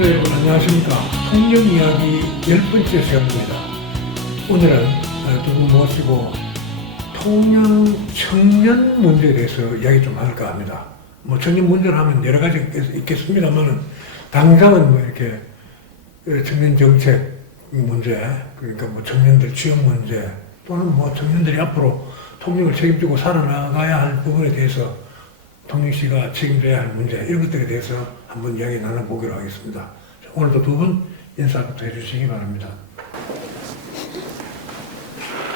시청자 여러분 안녕하십니까. 통영 이야기 10번째 시간입니다. 오늘은 두 분 모시고 통영 청년 문제에 대해서 이야기 좀 할까 합니다. 뭐 청년 문제를 하면 여러 가지 있겠습니다만 당장은 뭐 이렇게 청년 정책 문제, 그러니까 뭐 청년들 취업 문제 또는 뭐 청년들이 앞으로 통영을 책임지고 살아나가야 할 부분에 대해서 통영시가 책임져야 할 문제, 이런 것들에 대해서 한번 이야기 나눠보기로 하겠습니다. 오늘도 두 분 인사부터 해주시기 바랍니다.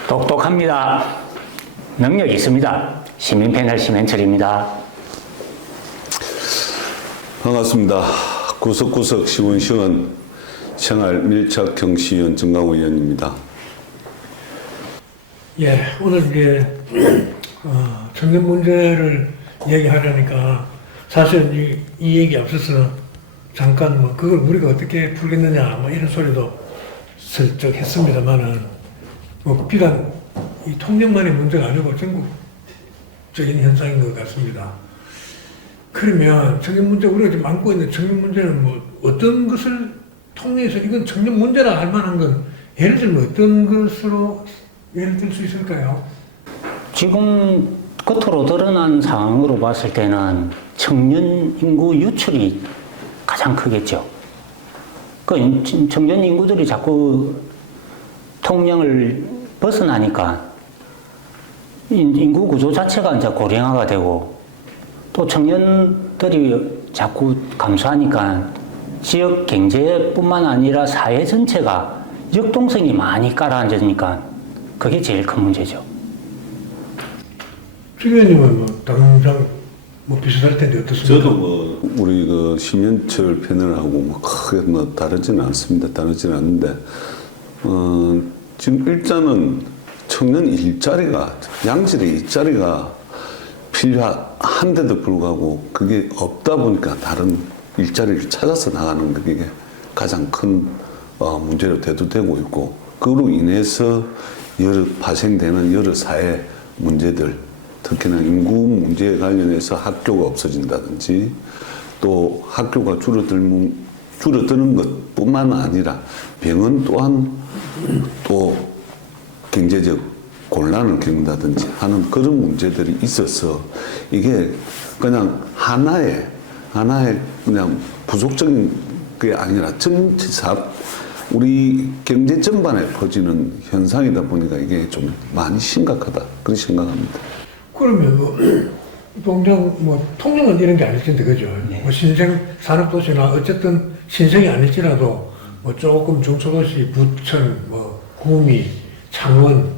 똑똑합니다. 능력 있습니다. 시민 패널 심현철입니다. 반갑습니다. 구석구석 시원시원 생활 밀착 경시위원 정강호 의원입니다. 예, 오늘 이제 청년 문제를 얘기하려니까 사실 이 얘기 앞서서 잠깐 뭐 그걸 우리가 어떻게 풀겠느냐 뭐 이런 소리도 슬쩍 했습니다만은 뭐 비단 이 통영만의 문제가 아니고 전국적인 현상인 것 같습니다. 그러면 청년 문제, 우리가 지금 안고 있는 청년 문제는 뭐 어떤 것을 통영에서 이건 청년 문제라 할 만한 건 예를 들면 어떤 것으로 예를 들 수 있을까요? 지금 겉으로 드러난 상황으로 봤을 때는 청년 인구 유출이 가장 크겠죠. 그 청년 인구들이 자꾸 통영을 벗어나니까 인구 구조 자체가 이제 고령화가 되고 또 청년들이 자꾸 감소하니까 지역 경제뿐만 아니라 사회 전체가 역동성이 많이 가라앉으니까 그게 제일 큰 문제죠. 최 의원님은 뭐 당장 뭐 비슷할 텐데 어떻습니까? 저도 뭐 우리 그 심현철 패널하고 뭐 크게 뭐 다르지는 않습니다. 다르지는 않는데 지금 일단은 청년 일자리가 양질의 일자리가 필요한데도 불구하고 그게 없다 보니까 다른 일자리를 찾아서 나가는 그게 가장 큰 문제로 대두되고 있고, 그로 인해서 발생되는 여러 사회 문제들, 특히나 인구 문제에 관련해서 학교가 없어진다든지 또 학교가 줄어드는 것뿐만 아니라 병원 또한 또 경제적 곤란을 겪는다든지 하는 그런 문제들이 있어서 이게 그냥 하나의 그냥 부속적인 게 아니라 전체 우리 경제 전반에 퍼지는 현상이다 보니까 이게 좀 많이 심각하다 그렇게 생각합니다. 그러면 뭐 당장 뭐 통영은 이런 게 아닐 텐데 그죠? 네. 뭐 신생 산업도시나 어쨌든 신생이 아닐지라도 뭐 조금 중소도시 부천, 뭐 구미, 창원,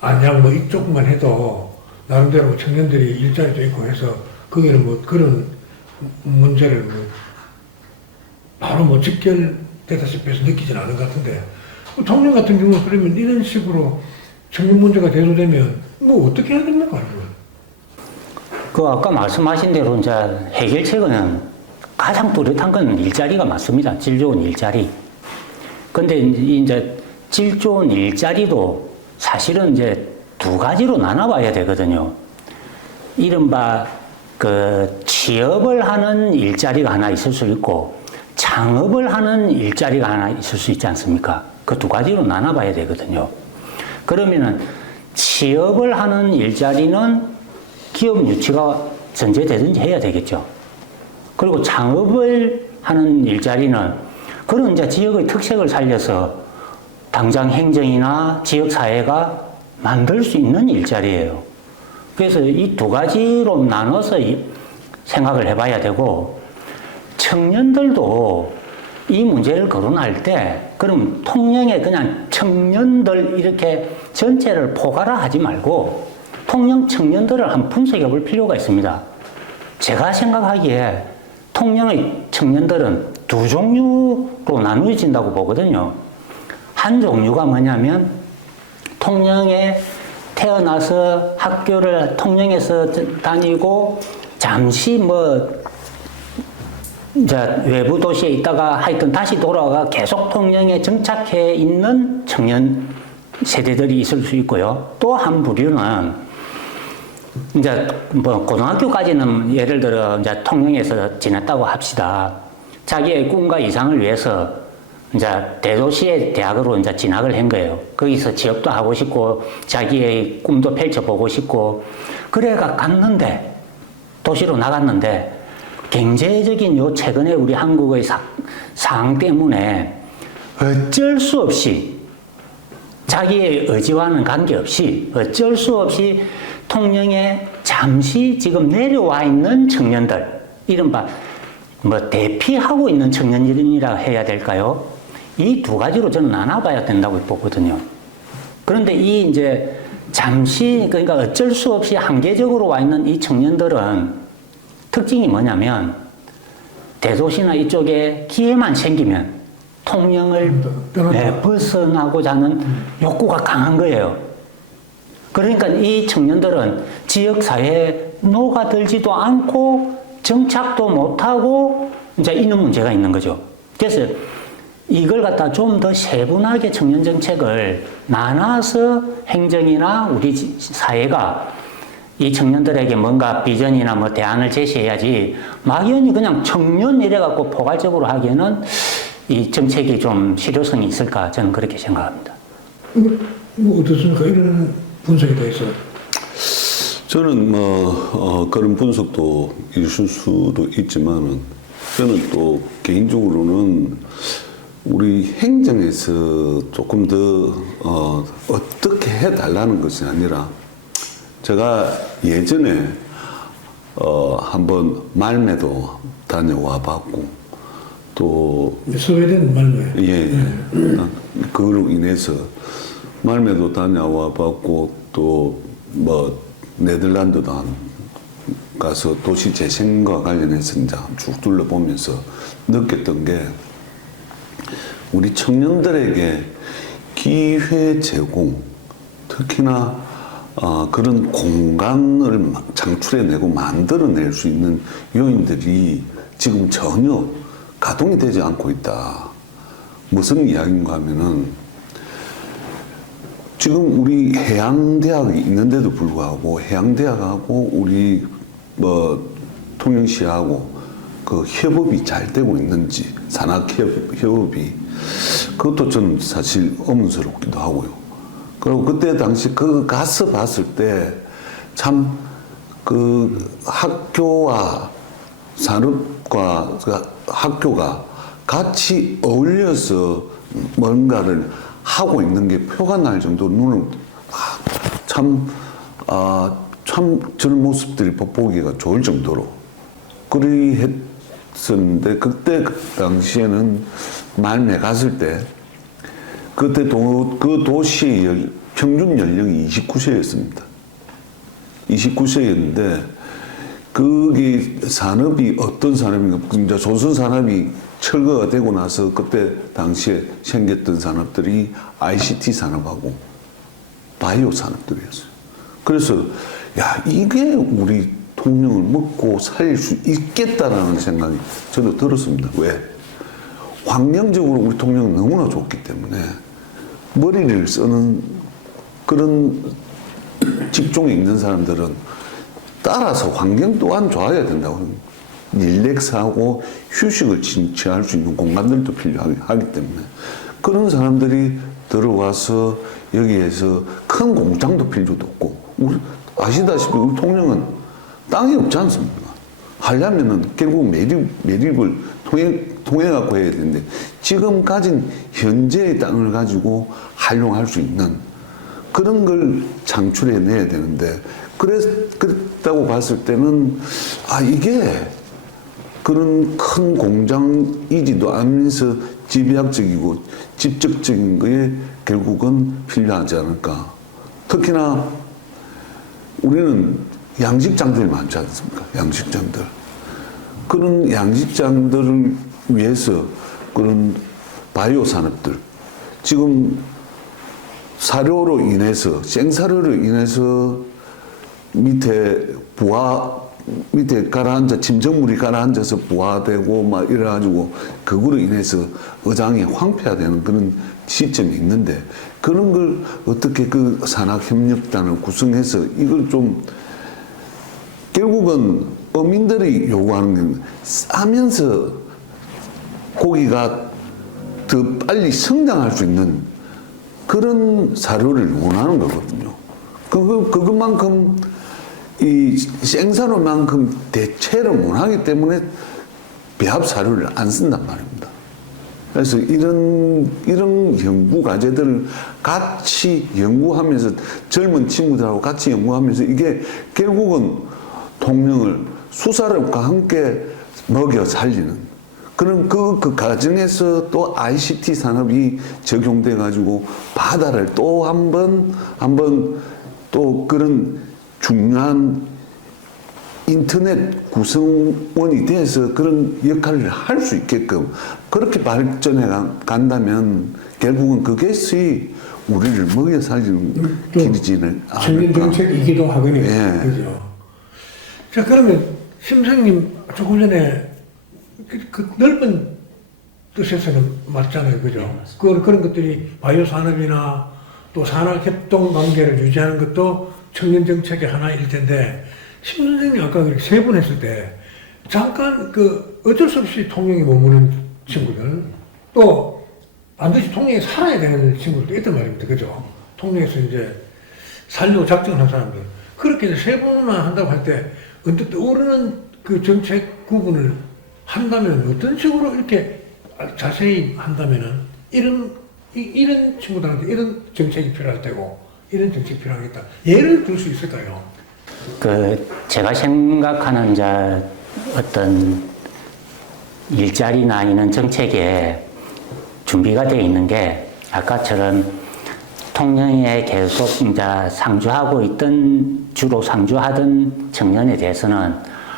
안양 뭐 이쪽만 해도 나름대로 뭐 청년들이 일자리도 있고 해서 거기는 뭐 그런 문제를 뭐 바로 뭐 직결되다시피 해서 느끼지는 않은 것 같은데, 통영 같은 경우는 그러면 이런 식으로 청년 문제가 대두되면 뭐 어떻게 해야 됩니까? 그 아까 말씀하신 대로 이제 해결책은 가장 뚜렷한 건 일자리가 맞습니다. 질 좋은 일자리. 근데 이제 질 좋은 일자리도 사실은 이제 두 가지로 나눠봐야 되거든요. 이른바 그 취업을 하는 일자리가 하나 있을 수 있고 창업을 하는 일자리가 하나 있을 수 있지 않습니까? 그 두 가지로 나눠봐야 되거든요. 그러면은 취업을 하는 일자리는 기업 유치가 전제되든지 해야 되겠죠. 그리고 창업을 하는 일자리는 그런 이제 지역의 특색을 살려서 당장 행정이나 지역사회가 만들 수 있는 일자리예요. 그래서 이 두 가지로 나눠서 생각을 해봐야 되고, 청년들도 이 문제를 거론할 때 그럼 통영에 그냥 청년들 이렇게 전체를 포괄화 하지 말고 통영 청년들을 한번 분석해 볼 필요가 있습니다. 제가 생각하기에 통영의 청년들은 두 종류로 나누어진다고 보거든요. 한 종류가 뭐냐면 통영에 태어나서 학교를 통영에서 다니고 잠시 뭐 이제 외부 도시에 있다가 하여튼 다시 돌아가 계속 통영에 정착해 있는 청년 세대들이 있을 수 있고요. 또 한 부류는 이제 뭐 고등학교까지는 예를 들어 이제 통영에서 지냈다고 합시다. 자기의 꿈과 이상을 위해서 이제 대도시의 대학으로 이제 진학을 한 거예요. 거기서 취업도 하고 싶고 자기의 꿈도 펼쳐보고 싶고 그래가 갔는데 도시로 나갔는데 경제적인 요 최근에 우리 한국의 상황 때문에 어쩔 수 없이 자기의 의지와는 관계없이 어쩔 수 없이 통영에 잠시 지금 내려와 있는 청년들, 이른바 대피하고 있는 청년이라 해야 될까요? 이 두 가지로 저는 나눠봐야 된다고 보거든요. 그런데 이 이제 잠시, 그러니까 어쩔 수 없이 한계적으로 와 있는 이 청년들은 특징이 뭐냐면 대도시나 이쪽에 기회만 생기면 통영을 벗어나고자 하는 욕구가 강한 거예요. 그러니까 이 청년들은 지역사회에 녹아들지도 않고 정착도 못하고 이제 이런 문제가 있는 거죠. 그래서 이걸 갖다 좀 더 세분하게 청년 정책을 나눠서 행정이나 우리 사회가 이 청년들에게 뭔가 비전이나 뭐 대안을 제시해야지 막연히 그냥 청년 이래갖고 포괄적으로 하기에는 이 정책이 좀 실효성이 있을까 저는 그렇게 생각합니다. 뭐 어떻습니까? 이런 분석이 돼 있어요. 저는 그런 분석도 있을 수도 있지만은 저는 또 개인적으로는 우리 행정에서 조금 더 어떻게 해달라는 것이 아니라 제가 예전에 한번 말매도 다녀와 봤고 또 스웨덴 말매. 예, 그걸로 인해서 말매도 다녀와 봤고 또 뭐 네덜란드도 가서 도시 재생과 관련해서 이제 쭉 둘러보면서 느꼈던 게 우리 청년들에게 기회 제공, 특히나 그런 공간을 창출해내고 만들어낼 수 있는 요인들이 지금 전혀 가동이 되지 않고 있다. 무슨 이야기인가 하면은 지금 우리 해양대학이 있는데도 불구하고 해양대학하고 우리 통영시하고 그 협업이 잘 되고 있는지 산학협업이 그것도 저는 사실 의문스럽기도 하고요. 그리고 그때 당시 그 가서 봤을 때 참 그 학교와 산업과 학교가 같이 어울려서 뭔가를 하고 있는 게 표가 날 정도로 눈을 참 저런 모습들이 보기가 좋을 정도로 그리했었는데 그때 그 당시에는 말매 갔을 때 그때 그 도시의 평균 연령이 29세였습니다. 29세였는데 그게 산업이 어떤 산업인가 이제 조선 산업이 철거가 되고 나서 그때 당시에 생겼던 산업들이 ICT 산업하고 바이오 산업들이었어요. 그래서 야 이게 우리 통영을 먹고 살릴 수 있겠다라는 생각이 저도 들었습니다. 왜? 환경적으로 우리 통영은 너무나 좋기 때문에 머리를 쓰는 그런 직종에 있는 사람들은 따라서 환경 또한 좋아야 된다고. 릴렉스하고 휴식을 취할 수 있는 공간들도 필요하기 때문에 그런 사람들이 들어와서 여기에서 큰 공장도 필요도 없고 우리 아시다시피 우리 통영은 땅이 없지 않습니까? 하려면은 결국 매립을 통해갖고 해야 되는데 지금 가진 현재의 땅을 가지고 활용할 수 있는 그런 걸 창출해내야 되는데 그랬다고 봤을 때는 이게 그런 큰 공장이지도 않으면서 집약적이고 집적적인 거에 결국은 필요하지 않을까. 특히나 우리는 양식장들이 많지 않습니까? 양식장들. 그런 양식장들을 위해서 그런 바이오 산업들. 지금 사료로 인해서, 생사료로 인해서 밑에 가라앉아, 짐승물이 가라앉아서 부화되고 막 이래가지고 그거로 인해서 어장이 황폐화되는 그런 시점이 있는데 그런 걸 어떻게 그 산학협력단을 구성해서 이걸 좀 결국은 어민들이 요구하는 게 싸면서 고기가 더 빨리 성장할 수 있는 그런 사료를 원하는 거거든요. 그것만큼 이 생산료만큼 대체를 못하기 때문에 배합 사료를 안 쓴단 말입니다. 그래서 이런 연구 과제들을 같이 연구하면서 젊은 친구들하고 같이 연구하면서 이게 결국은 통영을 수산업과 함께 먹여 살리는 그런 그 과정에서 또 ICT 산업이 적용돼 가지고 바다를 또 한 번 또 그런 중요한 인터넷 구성원이 돼서 그런 역할을 할 수 있게끔 그렇게 발전해 간다면 결국은 그것이 우리를 먹여 살리는 길이지는 청년 않을까. 정책이기도 하거든요. 예. 그죠? 자, 그러면 심생님 조금 전에 그 넓은 뜻에서는 맞잖아요. 그죠? 그런 것들이 바이오 산업이나 또 산업 협동 관계를 유지하는 것도 청년 정책의 하나일 텐데 심 선생님 아까 그렇게 세분했을 때 잠깐 그 어쩔 수 없이 통영에 머무는 친구들 또 반드시 통영에 살아야 되는 친구들도 있단 말입니다. 그죠? 통영에서 이제 살려고 작정한 사람들 그렇게 세분화 한다고 할 때 언뜻 떠오르는 그 정책 구분을 한다면 어떤 식으로 이렇게 자세히 한다면은 이런 친구들한테 이런 정책이 필요할 때고 이런 정책이 필요하겠다. 예를 들 수 있을까요? 제가 생각하는 이제 어떤 일자리나 이런 정책에 준비가 되어 있는 게 아까처럼 통영에 계속 이제 주로 상주하던 청년에 대해서는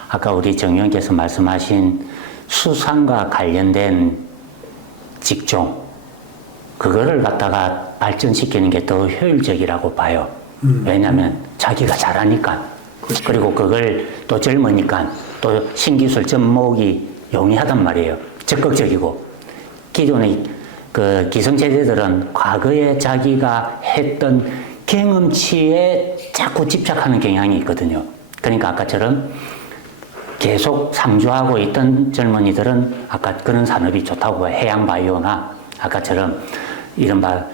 아까 우리 정 의원께서 말씀하신 수산과 관련된 직종, 그거를 갖다가 발전시키는 게 더 효율적이라고 봐요. 왜냐하면 자기가 잘하니까. 그리고 그걸 또 젊으니까 또 신기술 접목이 용이하단 말이에요. 적극적이고. 기존의 그 기성세대들은 과거에 자기가 했던 경험치에 자꾸 집착하는 경향이 있거든요. 그러니까 아까처럼 계속 상주하고 있던 젊은이들은 아까 그런 산업이 좋다고 해양 바이오나 아까처럼 이른바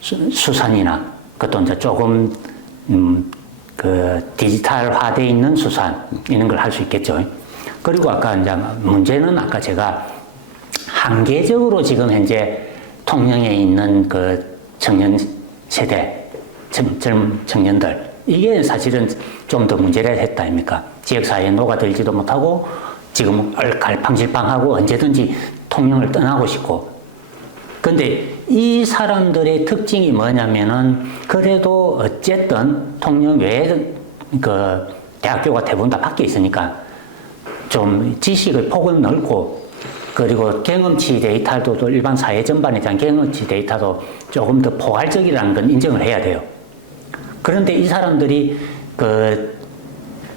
수산이나 그것도 이제 조금 그 디지털화되어 있는 수산 이런 걸 할 수 있겠죠. 그리고 아까 이제 문제는 아까 제가 한계적으로 지금 현재 통영에 있는 그 청년 세대, 젊은 청년들 이게 사실은 좀 더 문제를 했다 아닙니까? 지역사회에 녹아들지도 못하고 지금 갈팡질팡하고 언제든지 통영을 떠나고 싶고 근데 이 사람들의 특징이 뭐냐면은 그래도 어쨌든 통영 외에 그 대학교가 대부분 다 밖에 있으니까 좀 지식의 폭은 넓고 그리고 경험치 데이터도 또 일반 사회 전반에 대한 경험치 데이터도 조금 더 포괄적이라는 건 인정을 해야 돼요. 그런데 이 사람들이 그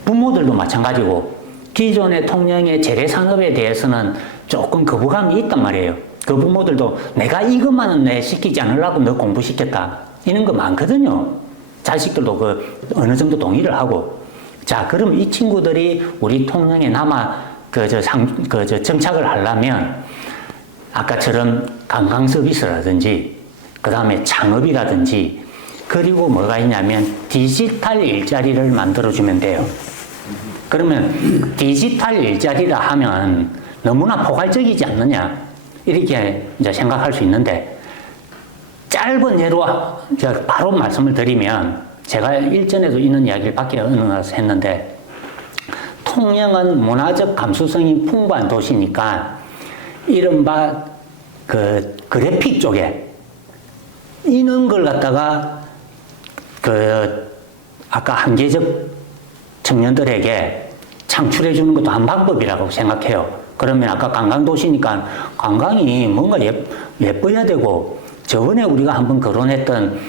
부모들도 마찬가지고 기존의 통영의 재래산업에 대해서는 조금 거부감이 있단 말이에요. 그 부모들도 내가 이것만은 내 시키지 않으려고 너 공부시켰다. 이런 거 많거든요. 자식들도 그 어느 정도 동의를 하고. 자, 그럼 이 친구들이 우리 통영에 남아 정착을 하려면 아까처럼 관광 서비스라든지 그 다음에 창업이라든지 그리고 뭐가 있냐면 디지털 일자리를 만들어주면 돼요. 그러면 디지털 일자리라 하면 너무나 포괄적이지 않느냐 이렇게 이제 생각할 수 있는데 짧은 예로 바로 말씀을 드리면 제가 일전에도 이런 이야기를 밖에 어느 나라에서 했는데 통영은 문화적 감수성이 풍부한 도시니까 이른바 그 그래픽 쪽에 이런 걸 갖다가 그 아까 한계적 청년들에게 창출해 주는 것도 한 방법이라고 생각해요. 그러면 아까 관광도시니까 관광이 뭔가 예뻐야 되고 저번에 우리가 한번 거론했던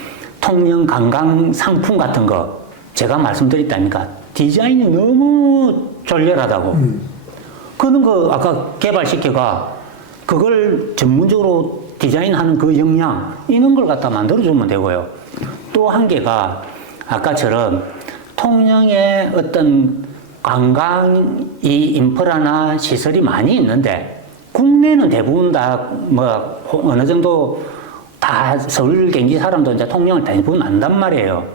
통영 관광 상품 같은 거 제가 말씀드렸다니까 디자인이 너무 졸렬하다고 그런 거 아까 개발시켜가 그걸 전문적으로 디자인하는 그 역량 이런 걸 갖다 만들어주면 되고요. 또 한 개가 아까처럼 통영에 어떤 관광 이 인프라나 시설이 많이 있는데 국내는 대부분 다 뭐 어느 정도 다 서울 경기 사람도 이제 통영을 대부분 안단 말이에요.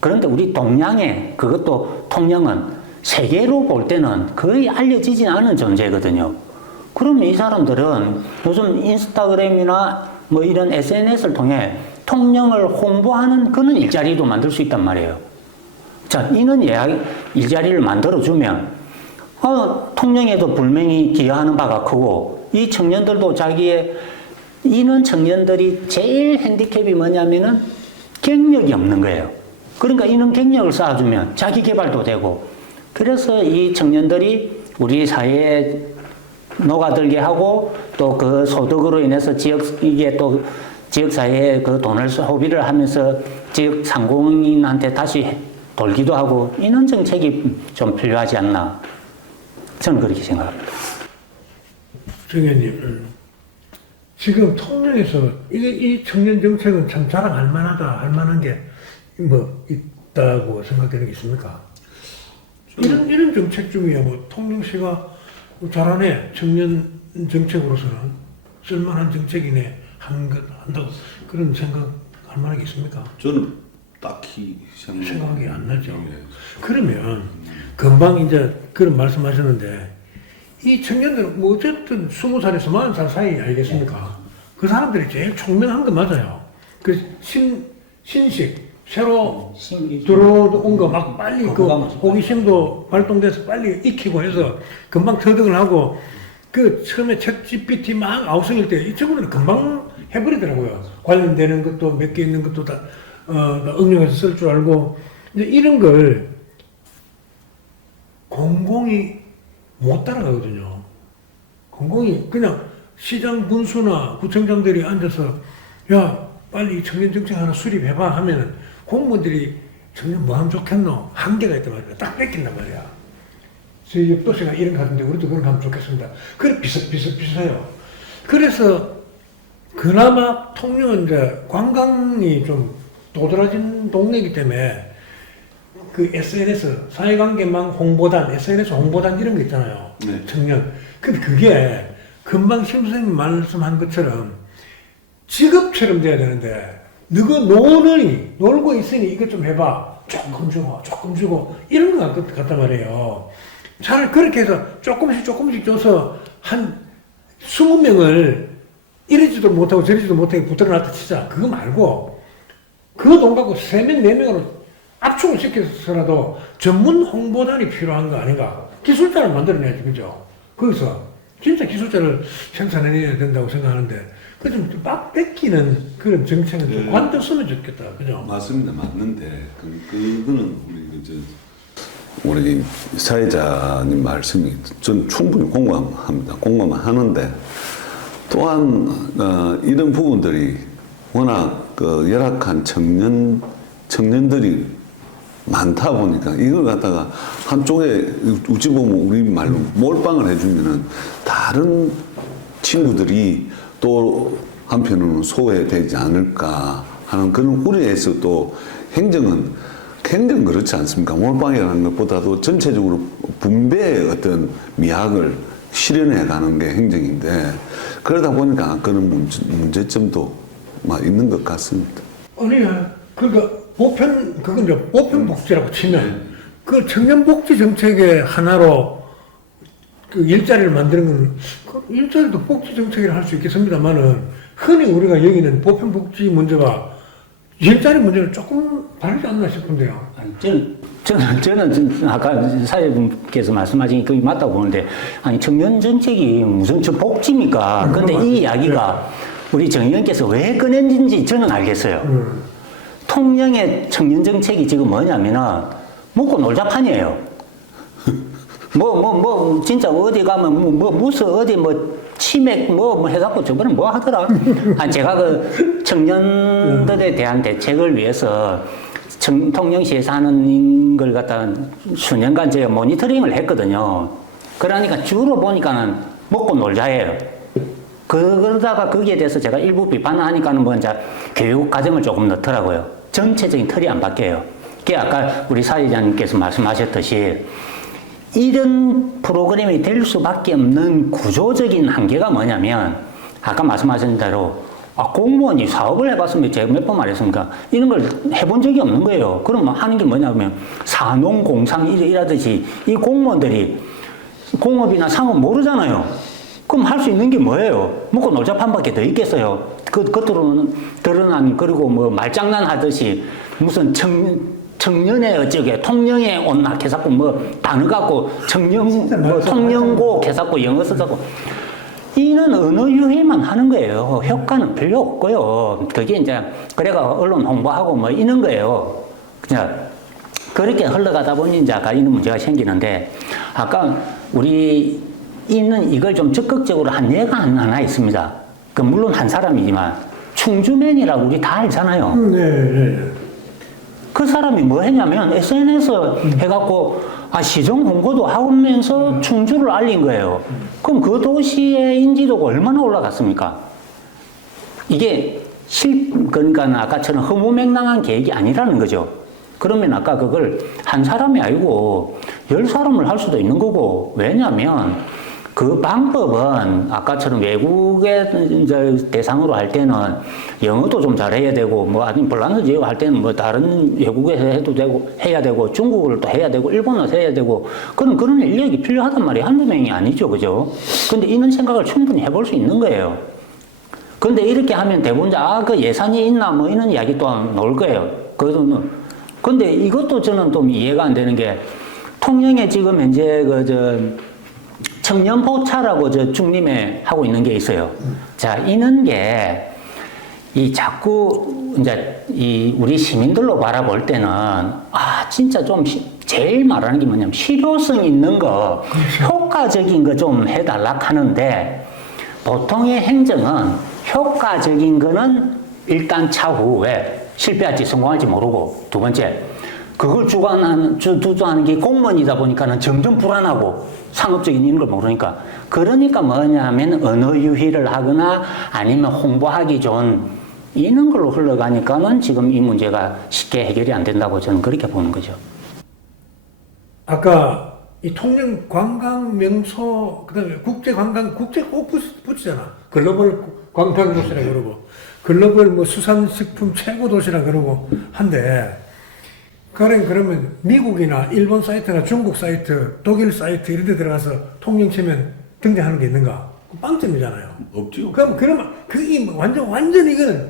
그런데 우리 동양에 그것도 통영은 세계로 볼 때는 거의 알려지진 않은 존재거든요. 그러면 이 사람들은 요즘 인스타그램이나 뭐 이런 SNS를 통해 통영을 홍보하는 그런 일자리도 만들 수 있단 말이에요. 자, 이런 일자리를 만들어주면 통영에도 불명이 기여하는 바가 크고 이 청년들도 자기의 이런 청년들이 제일 핸디캡이 뭐냐면은 경력이 없는 거예요. 그러니까 이런 경력을 쌓아주면 자기 개발도 되고 그래서 이 청년들이 우리 사회에 녹아들게 하고 또 그 소득으로 인해서 이게 또 지역사회에 그 돈을 소비를 하면서 지역 상공인한테 다시 돌기도 하고 이런 정책이 좀 필요하지 않나 저는 그렇게 생각합니다. 정현님, 지금 통영에서 이 청년 정책은 참 자랑할 만하다, 할 만한 게 뭐 있다고 생각되는 게 있습니까? 이런 정책 중에 뭐 통영시가 잘하네, 청년 정책으로서는 쓸만한 정책이네, 한다고 그런 생각할 만한 게 있습니까? 저는 딱히 생각이 안 나죠. 예. 그러면 금방 이제 그런 말씀하셨는데 이 청년들은 뭐 어쨌든 20살에서 40살 사이 아니겠습니까? 그 사람들이 제일 총명한 거 맞아요. 그 신식 새로 들어온 거 막 빨리 그 호기심도 발동돼서 빨리 익히고 해서 금방 터득을 하고 그 처음에 챗 GPT 막 아우성일 때 이 친구들은 금방 해버리더라고요. 관련되는 것도 몇 개 있는 것도 다 응용해서 쓸 줄 알고 이제 이런 걸 공공이 못 따라가거든요. 공공이 그냥 시장 군수나 구청장들이 앉아서 야 빨리 청년 정책 하나 수립해봐 하면은 공무원들이 청년 뭐 하면 좋겠노? 한계가 있단 말이야. 딱 뺏긴단 말이야. 저희 옆도시가 이런 거 같은데 우리도 그런 거 하면 좋겠습니다. 그래 비슷해요. 그래서 그나마 통영은 이제 관광이 좀 도드라진 동네이기 때문에 그 SNS, 사회관계망 홍보단, SNS 홍보단 이런 거 있잖아요. 네. 청년. 근데 그게 금방 심 선생님 말씀한 것처럼 직업처럼 돼야 되는데 너가 놀고 있으니 이것 좀 해봐. 조금 주고 이런 거 같단 말이에요. 차라리 그렇게 해서 조금씩 줘서 한 20명을 이러지도 못하고 저러지도 못하게 붙들어놨다 치자. 그거 말고 그 돈 갖고 3명, 4명으로 압축을 시켜서라도 전문 홍보단이 필요한 거 아닌가. 기술자를 만들어내야지, 그죠? 거기서 진짜 기술자를 생산해내야 된다고 생각하는데 그 좀 막 뺏기는 그런 정책은 좀 관뒀으면 좋겠다, 그죠? 맞습니다. 맞는데 그거는 우리 사회자님 말씀이 전 충분히 공감합니다. 공감은 하는데 또한 이런 부분들이 워낙 그 열악한 청년들이 많다 보니까 이걸 갖다가 한쪽에 우찌 보면 우리 말로 몰빵을 해주면은 다른 친구들이 또 한편으로는 소외되지 않을까 하는 그런 우려에서 또 행정은 그렇지 않습니까? 몰빵이라는 것보다도 전체적으로 분배의 어떤 미학을 실현해 가는 게 행정인데 그러다 보니까 그런 문제점도 막 있는 것 같습니다. 아니, 그러니까 그건 이제 보편복지라고 치면 그 청년복지 정책의 하나로 그 일자리를 만드는 건 그 일자리도 복지 정책이라 할 수 있겠습니다만은 흔히 우리가 여기는 보편복지 문제와 일자리 문제는 조금 다르지 않나 싶은데요. 아니, 저는 아까 사회분께서 말씀하신 게 맞다고 보는데 아니 청년 정책이 무슨 저 복지입니까? 근데 이 이야기가 우리 정 의원께서 왜 꺼낸지 저는 알겠어요. 통영의 청년 정책이 지금 뭐냐면은 먹고 놀자판이에요. 진짜 어디 가면 무슨 어디 치맥 해갖고 저번에 하더라. 제가 그 청년들에 대한 대책을 위해서 통영시에서 하는 걸 갖다 수년간 제가 모니터링을 했거든요. 그러니까 주로 보니까는 먹고 놀자예요. 그러다가 거기에 대해서 제가 일부 비판을 하니까는 이제 교육 과정을 조금 넣더라고요. 전체적인 틀이 안 바뀌어요. 그게 아까 우리 사회자님께서 말씀하셨듯이 이런 프로그램이 될 수밖에 없는 구조적인 한계가 뭐냐면 아까 말씀하신 대로 공무원이 사업을 해봤으면 제가 몇 번 말했습니까? 이런 걸 해본 적이 없는 거예요. 그럼 하는 게 뭐냐면 산업, 공상 이라듯이 이 공무원들이 공업이나 상업 모르잖아요. 그럼 할 수 있는 게 뭐예요? 먹고 놀자 판밖에 더 있겠어요. 겉으로는 드러난 그리고 뭐 말장난 하듯이 무슨 청년의 어쩌게 통영에 온나 개사고 뭐 단어 갖고 청년 뭐 통영고 개사고 영어 써갖고 이는 언어 유희만 하는 거예요. 효과는 별로 없고요. 그게 이제 그래가 언론 홍보하고 뭐 이런 거예요. 그냥 그렇게 흘러가다 보니 이제 아까 이런 문제가 생기는데 아까 우리 있는 이걸 좀 적극적으로 한 예가 하나 있습니다. 그 물론 한 사람이지만 충주맨이라고 우리 다 알잖아요. 네. 그 사람이 뭐 했냐면 SNS 해갖고 시정 홍보도 하면서 충주를 알린 거예요. 그럼 그 도시의 인지도가 얼마나 올라갔습니까? 이게 그러니까 아까처럼 허무맹랑한 계획이 아니라는 거죠. 그러면 아까 그걸 한 사람이 아니고 10사람을 할 수도 있는 거고, 왜냐면 그 방법은 아까처럼 외국의 이제 대상으로 할 때는 영어도 좀 잘해야 되고, 뭐 아니면 폴란드 지역 할 때는 뭐 다른 외국에서 해도 되고, 해야 되고, 중국어를 또 해야 되고, 일본어도 해야 되고, 그런 인력이 필요하단 말이에요. 한두 명이 아니죠. 그죠? 근데 이런 생각을 충분히 해볼 수 있는 거예요. 근데 이렇게 하면 대부분, 그 예산이 있나, 뭐 이런 이야기 또한 나올 거예요. 근데 이것도 저는 좀 이해가 안 되는 게, 통영에 지금 현재 청년포차라고 중림에 하고 있는 게 있어요. 자, 이런 게, 자꾸, 이제, 우리 시민들로 바라볼 때는, 진짜 좀, 제일 말하는 게 뭐냐면, 실효성 있는 거, 효과적인 거 좀 해달라 하는데, 보통의 행정은 효과적인 거는 일단 차후에 실패할지 성공할지 모르고, 두 번째, 그걸 주도하는 게 공무원이다 보니까는 점점 불안하고 상업적인 이런 걸 모르니까. 그러니까 뭐냐면 언어 유희를 하거나 아니면 홍보하기 좋은 이런 걸로 흘러가니까는 지금 이 문제가 쉽게 해결이 안 된다고 저는 그렇게 보는 거죠. 아까 이 통영 관광 명소, 그다음에 국제 꼭 붙이잖아. 글로벌 관광 도시라 그러고, 글로벌 뭐 수산식품 최고 도시라 그러고 한데, 그러면 미국이나 일본 사이트나 중국 사이트, 독일 사이트 이런 데 들어가서 통영 치면 등장하는 게 있는가? 빵점이잖아요. 없죠. 그러면 그게 완전 이거는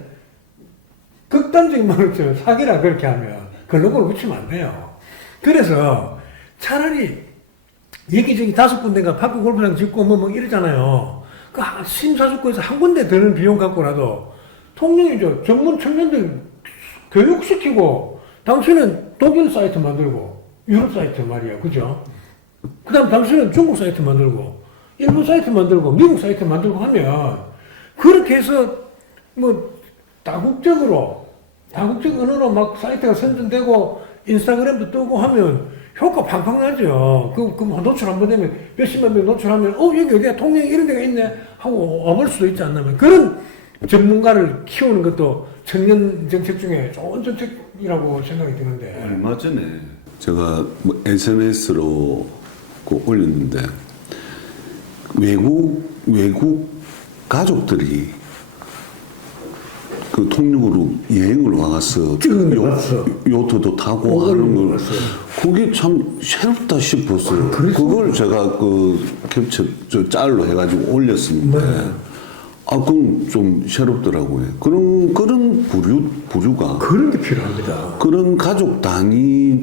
극단적인 말로 쳐 사기라 그렇게 하면 글로벌 붙이면 안 돼요. 그래서 차라리 여기저기 5군데가 파크 골프장 짓고 뭐 이러잖아요. 그 심사숙고해서 한 군데 드는 비용 갖고라도 통영이죠. 전문 청년들 교육시키고 당신은 독일 사이트 만들고 유럽 사이트 말이야. 그죠? 그 다음 당신은 중국 사이트 만들고 일본 사이트 만들고 미국 사이트 만들고 하면 그렇게 해서 뭐 다국적 언어로 막 사이트가 선전되고 인스타그램도 뜨고 하면 효과 팡팡 나죠. 그럼 노출 한번 되면 몇십만 명 노출하면 여기 어디야 통영 이런 데가 있네 하고 와볼 수도 있지 않나. 그런 전문가를 키우는 것도 청년 정책 중에 좋은 정책이라고 생각이 드는데. 얼마 전에 제가 뭐 SNS로 올렸는데 외국 가족들이 그 통영으로 여행을 와서 요트도 타고 하는 걸 그게 참 새롭다 싶었어요. 그걸 제가 짤로 해가지고 올렸습니다. 그럼 좀 새롭더라고요. 그런 부류가. 그런 게 필요합니다. 그런 가족 단위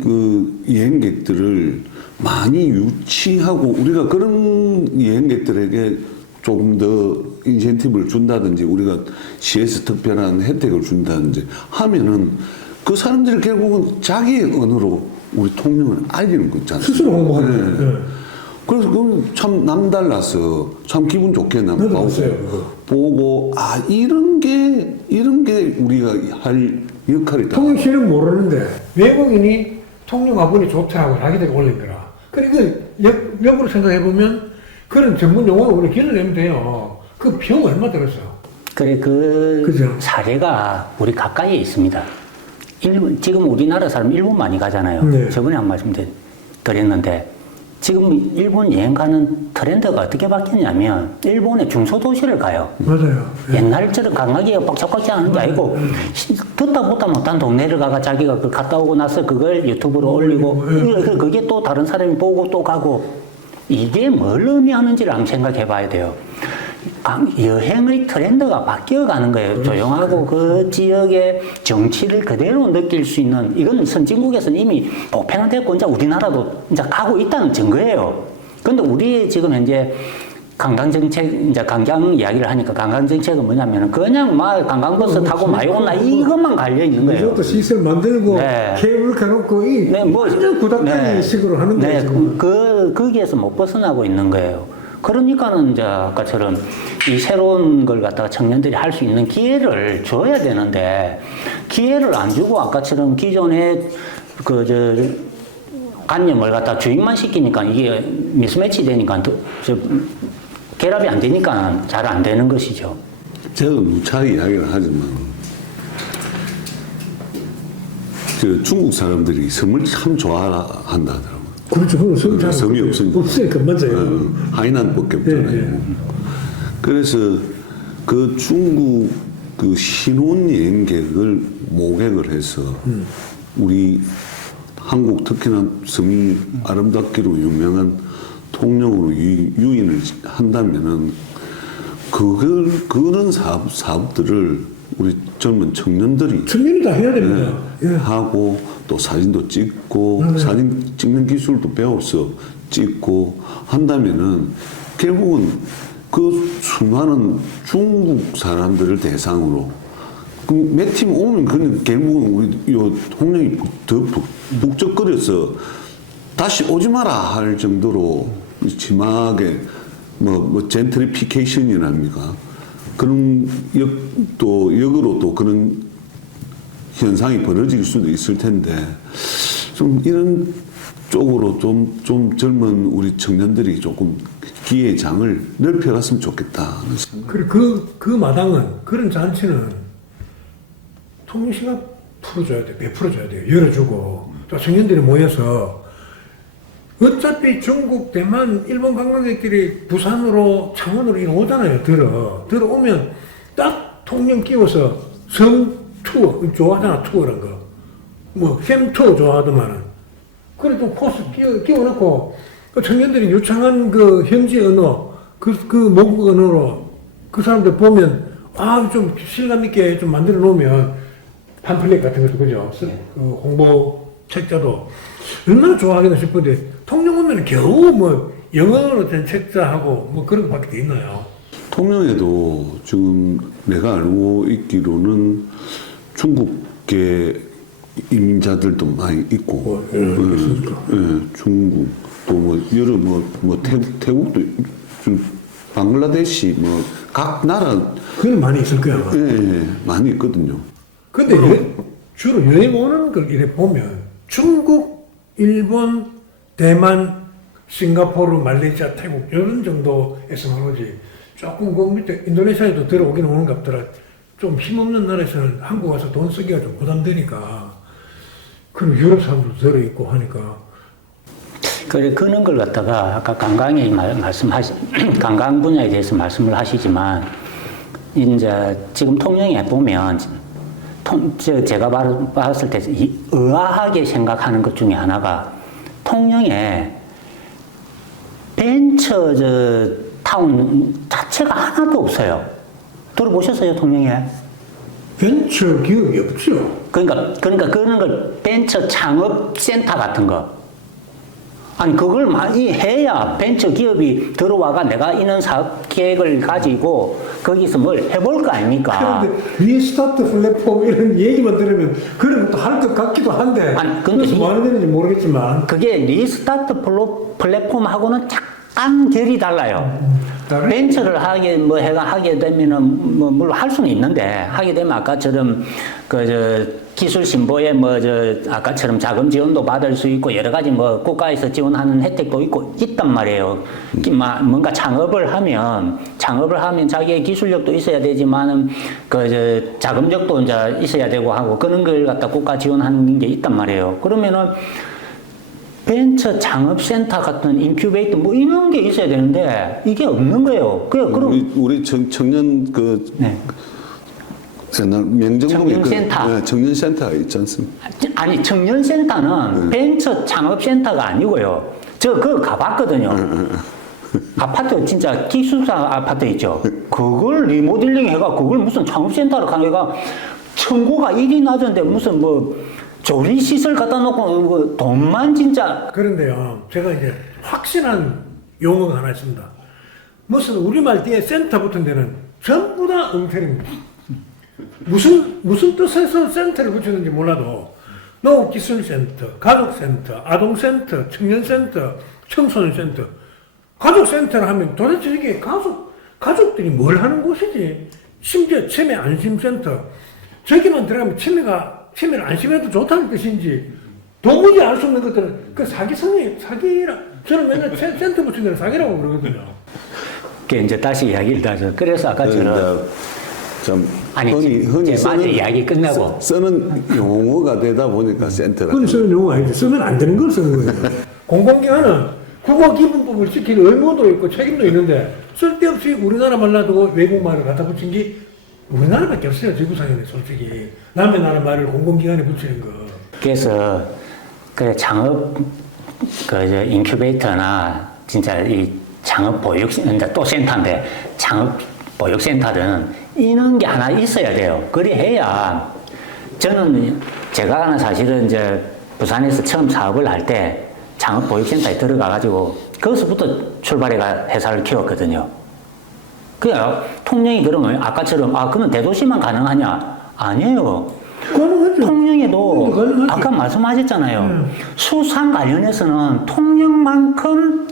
여행객들을 많이 유치하고 우리가 그런 여행객들에게 조금 더 인센티브를 준다든지 우리가 시에서 특별한 혜택을 준다든지 하면은 그 사람들이 결국은 자기의 언어로 우리 통영을 알리는 거 있잖아요. 스스로 홍보하는 거예요. 그래서 그건 참 남달라서 참 기분 좋게 보고 이런 게 우리가 할 역할이다. 통영시는 모르는데 외국인이 통영 와보니 좋더라고 자기들이 올린 거라. 그러니까 역으로 생각해 보면 그런 전문 용어를 우리 길러내면 돼요. 그 비용 얼마 들었어요? 그래, 그죠? 사례가 우리 가까이에 있습니다. 지금 우리나라 사람 일본 많이 가잖아요. 네. 저번에 한 말씀 드렸는데, 지금 일본 여행 가는 트렌드가 어떻게 바뀌었냐면 일본의 중소도시를 가요. 맞아요. 예. 옛날처럼 관광객이 빡짝빡짝 하는 게 아니고 듣다 보다 못한 동네를 가가 자기가 그 갔다 오고 나서 그걸 유튜브로 올리고 그게 또 다른 사람이 보고 또 가고 이게 뭘 의미하는지를 한번 생각해 봐야 돼요. 여행의 트렌드가 바뀌어가는 거예요. 조용하고 그 지역의 정치를 그대로 느낄 수 있는 이건 선진국에서는 이미 보편화됐고 이제 우리나라도 이제 가고 있다는 증거예요. 근데 우리 지금 현재 관광정책, 이제 관광 이야기를 하니까 관광정책은 뭐냐면 그냥 막 관광버스 타고 많이 온나 이것만 갈려 있는 거예요. 이것도 시설 만들고 네. 케이블 켜놓고 이 네, 뭐, 완전 구닥다리 네. 식으로 하는데 네, 지금. 거기에서 못 벗어나고 있는 거예요. 그러니까는 이제 아까처럼 이 새로운 걸 갖다가 청년들이 할 수 있는 기회를 줘야 되는데 기회를 안 주고 아까처럼 기존에 관념을 갖다 주입만 시키니까 이게 미스매치 되니까 결합이 안 되니까 잘 안 되는 것이죠. 제가 누차 이야기를 하지만 중국 사람들이 섬을 참 좋아한다 하더라고요. 그렇죠. 그건 잘 섬이 없으니까. 없으니까 맞아요. 하이난밖에 없잖아요. 네, 네. 그래서 그 중국 그 신혼여행객을 모객을 해서 우리 한국 특히나 섬이 아름답기로 유명한 통영으로 유인을 한다면은 그런 사업들을 우리 젊은 청년들이 청년이 다 해야 됩니다. 예. 하고 또 사진도 찍고 사진 찍는 기술도 배워서 찍고 한다면은 결국은 그 수많은 중국 사람들을 대상으로 몇 팀 오면 그는 결국은 우리 요 통영이 더 북적거려서 다시 오지 마라 할 정도로 심하게 뭐 젠트리피케이션이랍니까? 그런 또 역으로 또 그런 현상이 벌어질 수도 있을 텐데 좀 이런 쪽으로 좀 젊은 우리 청년들이 조금 기회의 장을 넓혀갔으면 좋겠다. 그리고 그 마당은 그런 잔치는 통시가 풀어줘야 돼, 베풀어줘야 돼요. 열어주고 또 청년들이 모여서 어차피 중국, 대만, 일본 관광객들이 부산으로 창원으로 이리 오잖아요. 들어오면 딱 통영 끼워서 성 투어 좋아하잖아. 투어란 거. 뭐 캠 투어 좋아하더만은 그래도 코스 끼워놓고 그 청년들이 요청한 그 현지 언어 그 모국 언어로 그 사람들 보면 좀 실감 있게 좀 만들어 놓으면 팜플렛 같은 것도 그죠? 그 홍보 책자도 얼마나 좋아하겠나 싶은데 통영 오면 겨우 뭐 영어로 된 책자하고 뭐 그런 것밖에 돼 있나요? 통영에도 지금 내가 알고 있기로는 중국계 이민자들도 많이 있고, 중국 또 뭐 여러 뭐 태국도 좀 방글라데시 뭐 각 나라 그건 많이 있을 거야. 아마. 많이 있거든요. 근데 주로 여행 오는 걸 이래 보면 중국, 일본, 대만, 싱가포르, 말레이시아, 태국 이런 정도에서만 오지 조금 그 밑에 인도네시아에도 들어오긴 오는 것 같더라. 좀 힘없는 나라에서는 한국 와서 돈 쓰기가 좀 부담되니까 그럼 유럽 사람도 들어있고 하니까 그런 걸 갖다가 아까 관광에 관광 분야에 대해서 말씀을 하시지만 이제 지금 통영에 보면 제가 봤을 때 의아하게 생각하는 것 중에 하나가 통영에 벤처 타운 자체가 하나도 없어요. 들어보셨어요, 통영에? 벤처 기업이 없죠. 그러니까 그런 걸 벤처 창업 센터 같은 거. 아니 그걸 많이 해야 벤처 기업이 들어와가 내가 이런 사업 계획을 가지고 거기서 뭘 해볼 거 아닙니까? 그런데 리스타트 플랫폼 이런 얘기만 들으면 그런 것도 할 것 같기도 한데 아니, 근데 그래서 뭐 하는 데는지 모르겠지만 그게 리스타트 플랫폼하고는 약간 결이 달라요. 벤처를 하게 되면은 물론 할 수는 있는데 하게 되면 아까처럼 기술 신보에 아까처럼 자금 지원도 받을 수 있고 여러 가지 국가에서 지원하는 혜택도 있단 말이에요. 뭔가 창업을 하면 자기의 기술력도 있어야 되지만은 자금력도 이제 있어야 되고 하고 그런 걸 갖다 국가 지원하는 게 있단 말이에요. 그러면은 벤처 창업센터 같은 인큐베이터 뭐 이런 게 있어야 되는데 이게 없는 거예요. 그럼 우리 청년 그 네. 옛날 명정동에 청년센터. 네, 청년센터가 있지 않습니까? 아니 청년센터는 벤처 창업센터가 아니고요. 저 그거 가봤거든요. 아파트 진짜 기숙사 아파트 있죠. 그걸 리모델링 해가 그걸 무슨 창업센터로 가니까 청구가 일이 낮은데 무슨 뭐 조리 시설 갖다 놓고 그 돈만 진짜 그런데요, 제가 이제 확실한 용어가 하나 있습니다. 무슨 우리말 뒤에 센터 붙은 데는 전부 다 엉터리입니다. 무슨 뜻에서 센터를 붙였는지 몰라도 농업기술센터, 가족센터, 아동센터, 청년센터, 청소년센터, 가족센터를 하면 도대체 이게 가족들이 뭘 하는 곳이지? 심지어 치매 안심센터, 저기만 들어가면 치매를 안심해도 좋다는 뜻인지 도무지 알 수 없는 것들은 그 사기라. 저는 맨날 센터 붙인 데는 사기라고 그러거든요. 그게 이제 다시 이야기를 하죠. 그래서 아까처럼 좀 아니, 흔히 이제 마저 이야기 끝나고. 쓰는 용어가 되다 보니까 센터가 그건 쓰는 용어가 아니지. 쓰면 안 되는 걸 쓰는 거예요. 공공기관은 국어기본법을 지킬 의무도 있고 책임도 있는데 쓸데없이 우리나라 말 놔두고 외국말을 갖다 붙인 게 우리나라밖에 없어요. 지구상에는 솔직히. 남의 나라 말을 공공기관에 붙이는 거. 그래서 그 창업 그 인큐베이터나 진짜 이 창업 보육 또 센터인데 창업 보육센터는 이런 게 하나 있어야 돼요. 그래 해야 저는 제가 사실은 이제 부산에서 처음 사업을 할 때 창업 보육센터에 들어가가지고 거기서부터 출발해가 회사를 키웠거든요. 그래요. 통영이 그러면 아까처럼 그러면 대도시만 가능하냐? 아니에요. 가능하죠. 통영에도 가능하죠. 아까 말씀하셨잖아요. 수산 관련해서는 통영만큼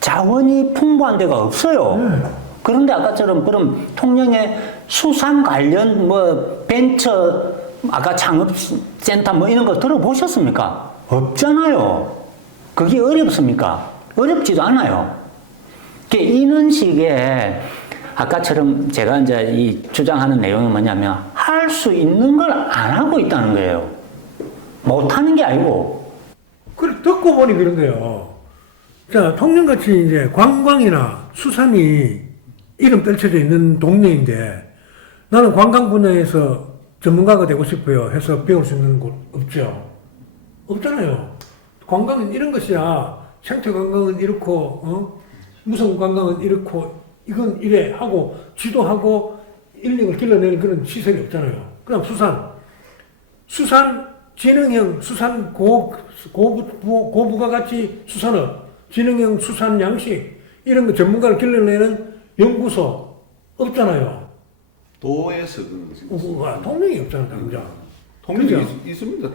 자원이 풍부한 데가 없어요. 그런데 아까처럼 그럼 통영에 수산 관련 뭐 벤처 아까 창업센터 뭐 이런 거 들어보셨습니까? 없잖아요. 그게 어렵습니까? 어렵지도 않아요. 이런 식의 아까처럼 제가 이제 이 주장하는 내용이 뭐냐면 할 수 있는 걸 안 하고 있다는 거예요. 못하는 게 아니고. 그래, 듣고 보니 그런데요. 자, 통영같이 이제 관광이나 수산이 이름 떨쳐져 있는 동네인데 나는 관광 분야에서 전문가가 되고 싶어요 해서 배울 수 있는 곳 없죠. 없잖아요. 관광은 이런 것이야. 생태 관광은 이렇고, 무슨 관광은 이렇고, 이건 이래 하고, 지도하고, 인력을 길러내는 그런 시설이 없잖아요. 그다음 수산, 진흥형 수산 고부가 가치 수산업, 진흥형 수산 양식, 이런 거 전문가를 길러내는 연구소 없잖아요. 도에서 그런 거지. 통영이 없잖아, 당장. 통영이 그죠? 있습니다.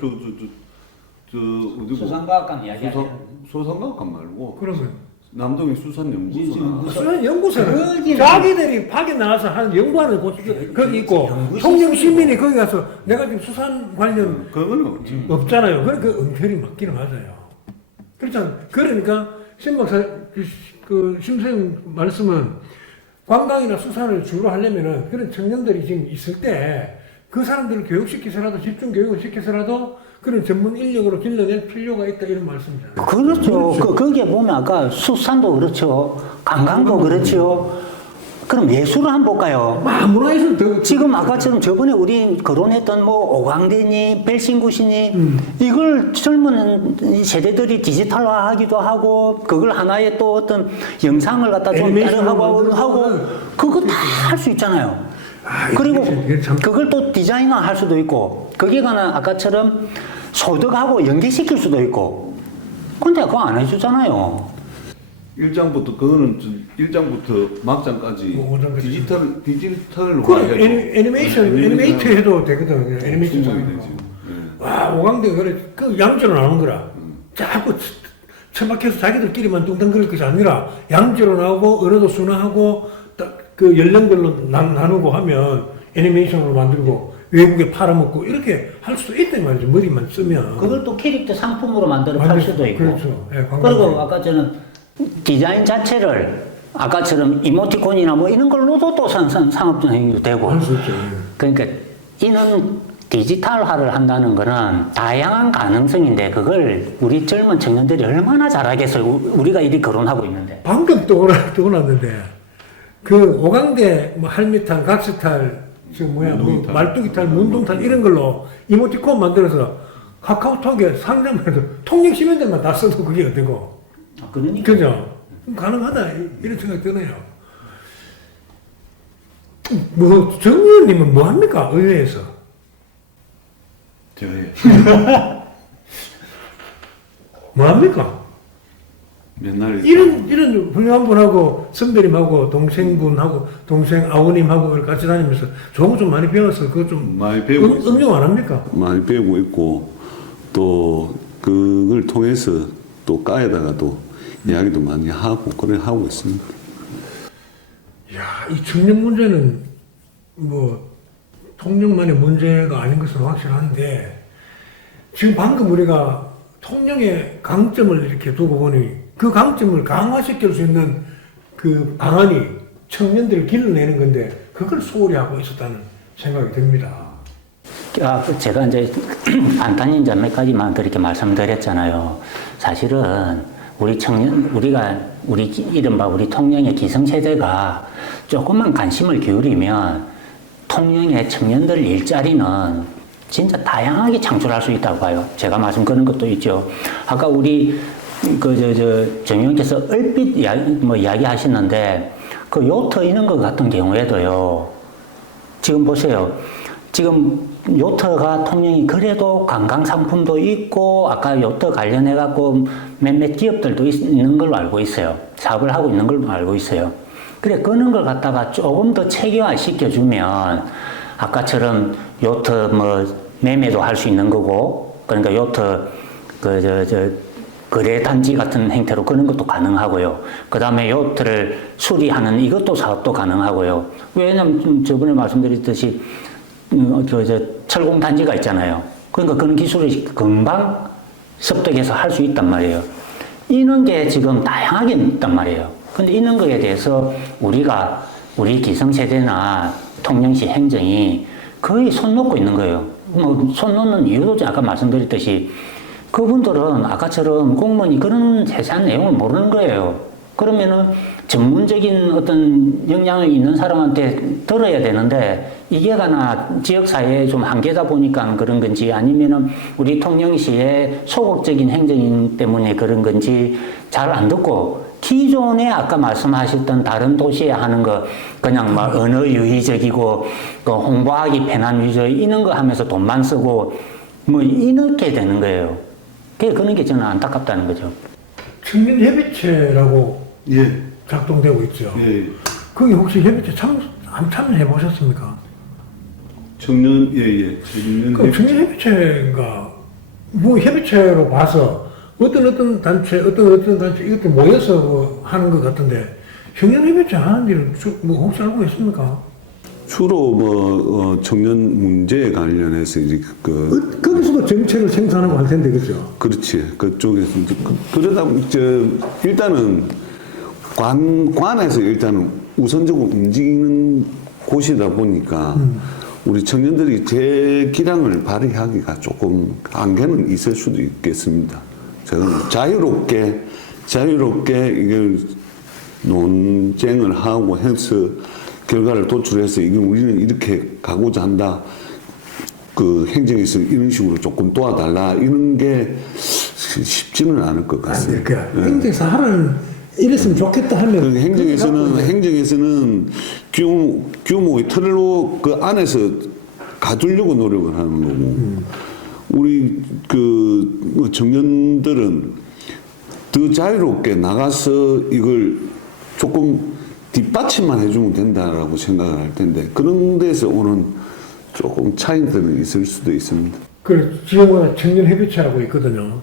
저 어디고? 수산과학관 이야기하세요. 수산과학관 말고 그러면. 남동의 수산연구소나 수산 연구소는 자기들이 밖에 나와서 하는 연구하는 곳이 거기 있고 통영 시민이 거기 가서 내가 지금 수산 관련 그거는 없지. 없잖아요. 그러니까 엉터리 맞기는 맞아요. 그렇잖아. 그러니까 심 박사 그 심사님 말씀은 관광이나 수산을 주로 하려면은 그런 청년들이 지금 있을 때 그 사람들을 교육시켜서라도 집중 교육을 시켜서라도 그런 전문 인력으로 길러낼 필요가 있다 이런 말씀이잖아요. 그렇죠. 거기에 보면 아까 수산도 그렇죠. 관광도 그렇죠. 그럼 예술을 한번 볼까요? 문화에서 더 지금 아까처럼 저번에 우리 거론했던 뭐 오광대니 벨싱굿이니 이걸 젊은 세대들이 디지털화하기도 하고 그걸 하나의 또 어떤 영상을 갖다 좀 하고 그거 다 할 수 있잖아요. 그리고 그걸 또 디자인화 할 수도 있고 거기에 관한 아까처럼 소득하고 연계시킬 수도 있고 근데 그거 안 해주잖아요. 1장부터 그거는 1장부터 막장까지 디지털로 그 애니메이터 해도 되거든. 애니메이션 되지. 와, 오광대 그래. 그 양조로 나오는 거라. 자꾸 처박혀서 자기들끼리만 뚱땅거릴 것이 아니라 양조로 나오고 언어도 순화하고 그 연령별로 나누고 하면 애니메이션으로 만들고 외국에 팔아먹고 이렇게 할 수도 있단 말이죠. 머리만 쓰면. 그걸 또 캐릭터 상품으로 만들어 팔 수도 있고. 그렇죠. 네, 그리고 아까 저는 디자인 자체를 아까처럼 이모티콘이나 뭐 이런 걸로도 또 상업적인 행위도 되고. 할 수 있죠. 그러니까 이는 디지털화를 한다는 거는 다양한 가능성인데 그걸 우리 젊은 청년들이 얼마나 잘하겠어요. 우리가 이리 거론하고 있는데. 방금 떠올랐는데 그 오강대 뭐 할미탈, 각시탈, 뭐 말뚝이탈, 문동탈 이런 걸로 이모티콘 만들어서 카카오톡에 상장해서 통영 시민들만 다 써도 그게 어때고? 그러니까. 그죠? 가능하다 이런 생각이 드네요. 뭐 정 의원님은 뭐 합니까 의회에서? 저희 뭐 합니까? 맨날 이런 훌륭한 분하고 선배님하고 동생분하고 동생 아우님하고 같이 다니면서 좋은 거 좀 많이 배워서 그거 좀 많이 배우고 있어요. 응용 안 합니까? 많이 배우고 있고 또 그걸 통해서 또 까에다가 또 이야기도 많이 하고 그래 하고 있습니다. 야, 이 청년 문제는 뭐 통영만의 문제가 아닌 것은 확실한데 지금 방금 우리가 통영의 강점을 이렇게 두고 보니 그 강점을 강화시킬 수 있는 그 방안이 청년들을 길러내는 건데 그걸 소홀히 하고 있었다는 생각이 듭니다. 제가 이제 간단히 이제 몇 가지만 그렇게 말씀드렸잖아요. 사실은 우리 청년, 우리 이른바 우리 통영의 기성세대가 조금만 관심을 기울이면 통영의 청년들 일자리는 진짜 다양하게 창출할 수 있다고 봐요. 제가 말씀 그런 것도 있죠. 아까 우리 정 의원께서 얼핏 이야기 하시는데 그 요트 이런 것 같은 경우에도요. 지금 보세요. 지금 요트가 통영이 그래도 관광 상품도 있고 아까 요트 관련해 갖고 몇몇 기업들도 있는 걸로 알고 있어요. 사업을 하고 있는 걸로 알고 있어요. 그래 그런 걸 갖다가 조금 더 체계화 시켜주면 아까처럼 요트 뭐 매매도 할 수 있는 거고 그러니까 요트 거래 단지 같은 형태로 그런 것도 가능하고요. 그 다음에 요트를 수리하는 이것도 사업도 가능하고요. 왜냐면 저번에 말씀드렸듯이 철공 단지가 있잖아요. 그러니까 그런 기술을 금방 습득해서 할 수 있단 말이에요. 이런 게 지금 다양하게 있단 말이에요. 근데 이런 거에 대해서 우리 기성세대나 통영시 행정이 거의 손 놓고 있는 거예요. 뭐, 손 놓는 이유도 아까 말씀드렸듯이 그분들은 아까처럼 공무원이 그런 세세한 내용을 모르는 거예요. 그러면은 전문적인 어떤 역량이 있는 사람한테 들어야 되는데 이게 가나 지역사회에 좀 한계다 보니까 그런 건지 아니면은 우리 통영시의 소극적인 행정 때문에 그런 건지 잘 안 듣고 기존에 아까 말씀하셨던 다른 도시에 하는 거 그냥 막 언어 유희적이고 그 홍보하기 편한 위주 이런 거 하면서 돈만 쓰고 뭐 이렇게 되는 거예요. 그런 게 저는 안타깝다는 거죠. 청년협의체라고 예. 작동되고 있죠. 예. 거기 혹시 협의체 참여해 보셨습니까? 청년 청년 그 청년협의체가 뭐 협의체로 봐서 어떤 단체 이것도 모여서 뭐 하는 것 같은데 청년협의체 하는 일을 뭐 혹시 알고 계십니까? 주로 뭐 청년 문제에 관련해서 이제 거기서도 정책을 생산하고 할 텐데 그죠? 그렇지 그쪽에서 이제 그러다 일단은 관에서 일단은 우선적으로 움직이는 곳이다 보니까 우리 청년들이 제 기량을 발휘하기가 조금 한계는 있을 수도 있겠습니다. 저는 자유롭게 이걸 논쟁을 하고 해서 결과를 도출해서 이건 우리는 이렇게 가고자 한다. 그 행정에서 이런 식으로 조금 도와달라 이런 게 쉽지는 않을 것 같습니다. 그러니까 행정에서 하라는 이랬으면 좋겠다 하면 행정에서는 규모의 틀로 그 안에서 가두려고 노력을 하는 거고 우리 그 청년들은 더 자유롭게 나가서 이걸 조금 뒷받침만 해주면 된다라고 생각을 할 텐데 그런 데서 오는 조금 차이들은 있을 수도 있습니다. 그 지역마다 청년협의체라고 있거든요.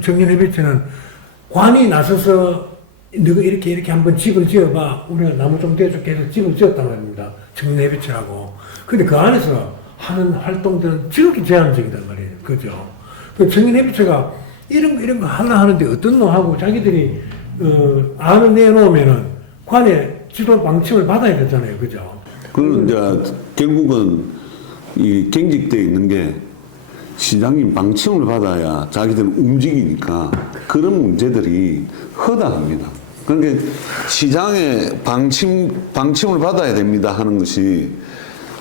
청년협의체는 관이 나서서 너가 이렇게 한번 집을 지어봐. 우리가 나무 좀 대줄게 해서 집을 지었단 말입니다. 청년협의체라고. 근데 그 안에서 하는 활동들은 지극히 제한적이단 말이에요. 그죠? 그 청년협의체가 이런 거 하려 하는데 어떤 놈하고 자기들이 안을 내놓으면은 관의 지도 방침을 받아야 되잖아요. 그죠? 그럼 이제 결국은 이 경직되어 있는 게 시장이 방침을 받아야 자기들은 움직이니까 그런 문제들이 허다합니다. 그러니까 시장에 방침을 받아야 됩니다 하는 것이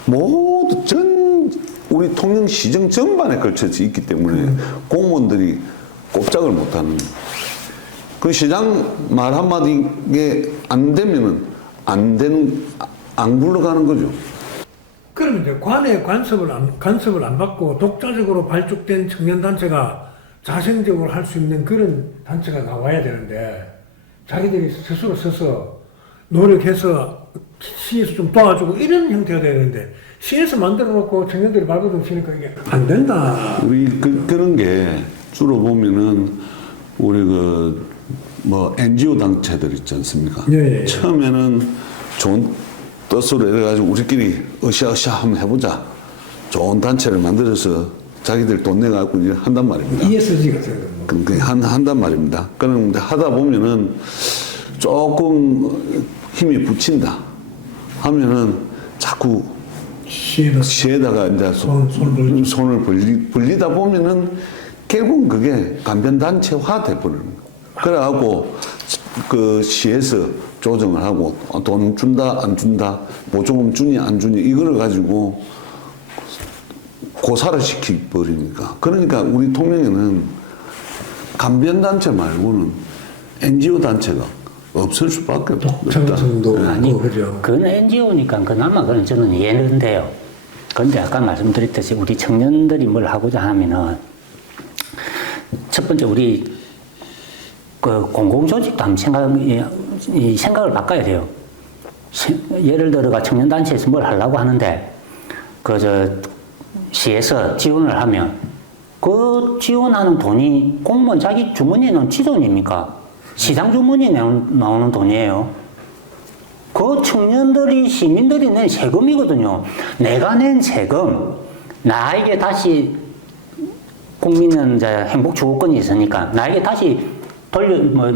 모두 우리 통영 시정 전반에 걸쳐져 있기 때문에 공무원들이 꼼짝을 못하는 그 시장 말 한마디에 안 되면은 안 굴러가는 거죠. 그러면 이제 관의 간섭을 안 받고 독자적으로 발족된 청년단체가 자생적으로 할 수 있는 그런 단체가 나와야 되는데 자기들이 스스로 서서 노력해서 시에서 좀 도와주고 이런 형태가 돼야 되는데 시에서 만들어 놓고 청년들이 발버둥 치니까 이게 안 된다. 우리 그런 게 주로 보면은 우리 뭐 NGO 단체들 있지 않습니까? 예. 처음에는 좋은 뜻으로 이래가지고 우리끼리 으쌰으쌰 한번 해보자. 좋은 단체를 만들어서 자기들 돈 내갖고 이제 한단 말입니다. ESG 같은 거. 그렇게 한단 말입니다. 그런데 하다 보면은 조금 힘이 붙인다 하면은 자꾸 시에다가 이제 손을 벌리다 보면은 결국 그게 간변단체화 돼버리는 거예요. 그래갖고 그 시에서 조정을 하고 돈 준다 안 준다 보조금 주니 안 주니 이거를 가지고 고사를 시켜버리니까. 그러니까 우리 통영에는 간변단체 말고는 NGO 단체가 없을 수밖에 없다. 독창성도 아니, 그죠. 그건 NGO니까 그나마 그건 저는 이해는 돼요. 그런데 아까 말씀드렸듯이 우리 청년들이 뭘 하고자 하면은 첫 번째 우리 그 공공조직도 한번 생각을 바꿔야 돼요. 예를 들어가 청년단체에서 뭘 하려고 하는데 시에서 지원을 하면 그 지원하는 돈이 공무원 자기 주머니에 넣은 지 돈입니까? 시장 주머니에 나오는 돈이에요. 그 청년들이 시민들이 낸 세금이거든요. 내가 낸 세금 나에게 다시 국민은 이제 행복 주거권이 있으니까 나에게 다시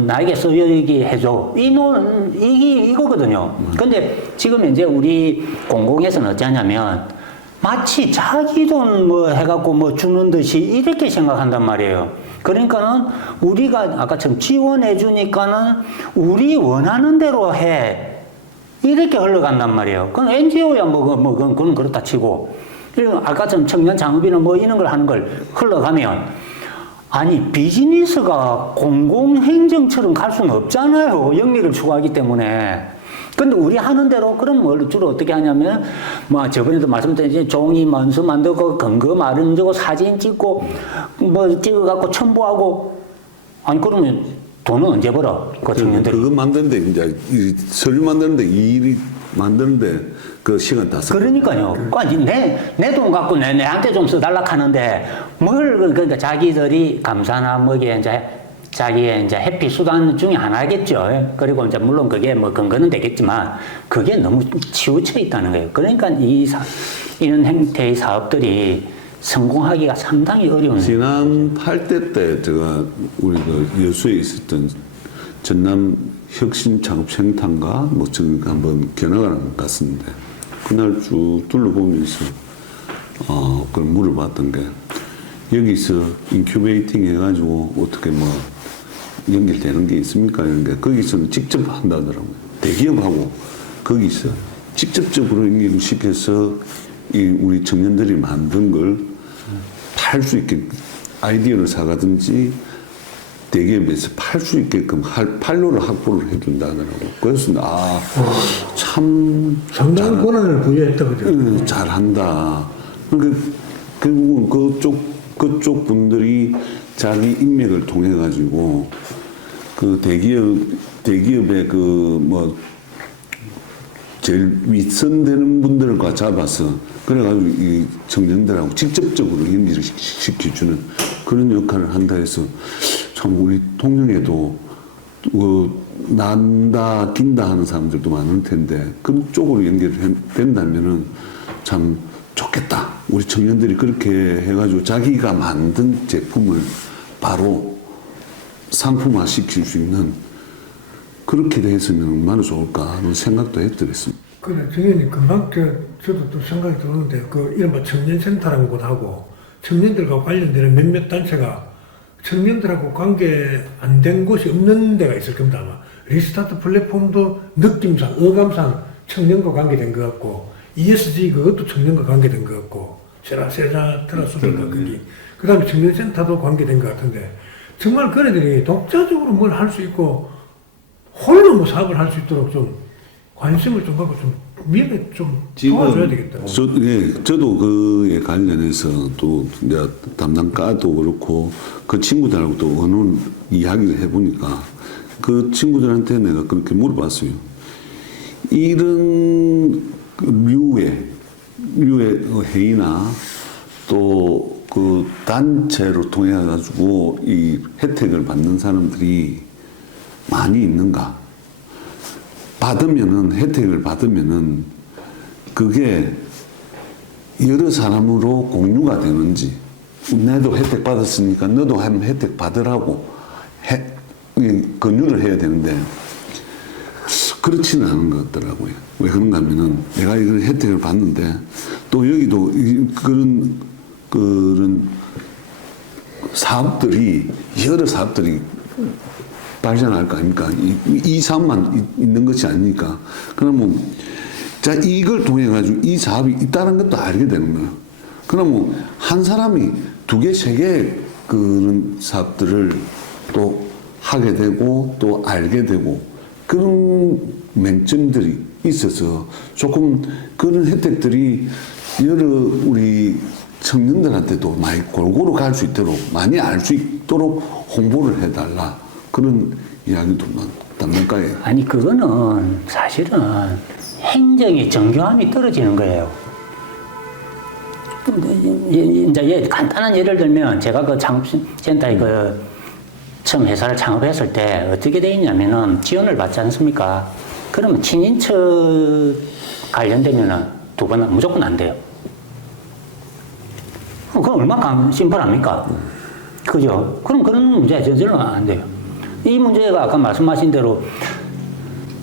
나에게 쓰여지게 해줘. 이거거든요. 근데 지금 이제 우리 공공에서는 어쩌냐면 마치 자기 돈 해갖고 주는 듯이 이렇게 생각한단 말이에요. 그러니까는 우리가 아까처럼 지원해 주니까는 우리 원하는 대로 해. 이렇게 흘러간단 말이에요. 그건 NGO야 그건 그렇다 치고. 그리고 아까처럼 청년 창업이나 이런 걸 하는 걸 흘러가면 아니 비즈니스가 공공행정처럼 갈 수는 없잖아요. 영리를 추구하기 때문에. 근데 우리 하는 대로 그럼 뭘 주로 어떻게 하냐면 저번에도 말씀드렸지 종이 문서 만들고 근거 마련하고 사진 찍고 찍어갖고 첨부하고 아니 그러면 돈은 언제 벌어? 그 청년들이. 그거 만드는데 이제 이 서류 만드는데 이 일이 만드는데 그 시간 다 써. 그러니까요. 아니 내 돈 갖고 내한테 좀 써달라 하는데 그러니까 자기들이 감사나 이제 자기의 이제 해피 수단 중에 하나겠죠. 그리고 이제 물론 그게 근거는 되겠지만 그게 너무 치우쳐 있다는 거예요. 그러니까 이런 형태의 사업들이 성공하기가 상당히 어려운. 지난 8대 때 제가 우리 여수에 있었던 전남 혁신 창업 생탄가 지금 한번 견학을 갔었는데 그날 쭉 둘러보면서 그걸 물어봤던 게 여기서 인큐베이팅 해가지고 어떻게 연결되는 게 있습니까? 이런 게 거기서는 직접 한다더라고요. 대기업하고 거기서 직접적으로 연결을 시켜서 우리 청년들이 만든 걸 팔 수 있게 아이디어를 사가든지 대기업에서 팔 수 있게끔 판로를 확보를 해준다 하더라고요. 그래서 참 상당한 권한을 부여했다 그죠. 잘한다. 그러니까 결국은 그쪽 분들이 자기 인맥을 통해 가지고 그 대기업의 제일 윗선되는 분들과 잡아서 그래가지고 이 청년들하고 직접적으로 연기를 시켜주는 그런 역할을 한다 해서 참 우리 통영에도 난다 긴다 하는 사람들도 많을 텐데 그쪽으로 연결이 된다면은 참 좋겠다. 우리 청년들이 그렇게 해가지고 자기가 만든 제품을 바로 상품화 시킬 수 있는 그렇게 됐으면 얼마나 좋을까 하는 생각도 했더랬습니다. 그래, 정현님, 금방 저도 또 생각이 드는데, 그, 이른바 청년센터라는 곳하고, 청년들과 관련되는 몇몇 단체가 청년들하고 관계 안 된 곳이 없는 데가 있을 겁니다, 아마. 리스타트 플랫폼도 느낌상, 어감상 청년과 관계된 것 같고, ESG 그것도 청년과 관계된 것 같고, 세라트라수인가 거기. 그 다음에 청년센터도 관계된 것 같은데, 정말 그네들이 독자적으로 뭘 할 수 있고, 홀로 뭐 사업을 할 수 있도록 좀 관심을 좀 갖고 좀 미래 좀 도와줘야 되겠다. 저도 그에 관련해서 또 이제 담당과도 그렇고 그 친구들하고 또 어느 이야기를 해보니까 그 친구들한테 내가 그렇게 물어봤어요. 이런 류의 회의나 또 그 단체로 통해 가지고 이 혜택을 받는 사람들이 많이 있는가? 혜택을 받으면은 그게 여러 사람으로 공유가 되는지, 나도 혜택 받았으니까 너도 한번 혜택 받으라고 권유를 해야 되는데, 그렇지는 않은 것 같더라고요. 왜 그런가 하면은 내가 이걸 혜택을 받는데, 또 여기도 그런 사업들이, 여러 사업들이 발전할 거 아닙니까? 이 사업만 있는 것이 아니니까. 그러면, 자, 이걸 통해가지고 이 사업이 있다는 것도 알게 되는 거예요. 그러면 한 사람이 2개, 3개 그런 사업들을 또 하게 되고 또 알게 되고 그런 맹점들이 있어서 조금 그런 혜택들이 여러 우리 청년들한테도 많이 골고루 갈 수 있도록 많이 알 수 있도록 홍보를 해달라. 그런 이야기도 담당과에. 아니 그거는 사실은 행정의 정교함이 떨어지는 거예요. 이제 간단한 예를 들면 제가 그 창업센터에 그 처음 회사를 창업했을 때 어떻게 돼 있냐면은 지원을 받지 않습니까? 그러면 친인척 관련되면은 2번 무조건 안 돼요. 그럼 얼마나 심플합니까? 그죠? 그럼 그런 문제 저절로 안 돼요. 이 문제가 아까 말씀하신 대로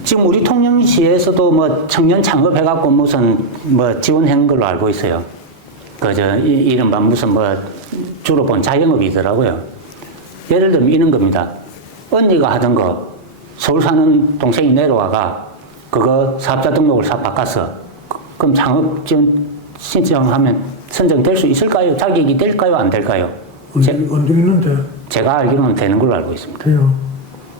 지금 우리 통영시에서도 뭐 청년 창업해갖고 무슨 뭐 지원한 걸로 알고 있어요. 그저 이른바 무슨 뭐 주로 본 자영업이더라고요. 예를 들면 이런 겁니다. 언니가 하던 거 서울 사는 동생이 내려와가 그거 사업자 등록을 바꿨어. 그럼 창업 지원 신청하면 선정될 수 있을까요? 자격이 될까요? 안 될까요? 언제 있는데? 제가 알기로는 되는 걸로 알고 있습니다. 돼요.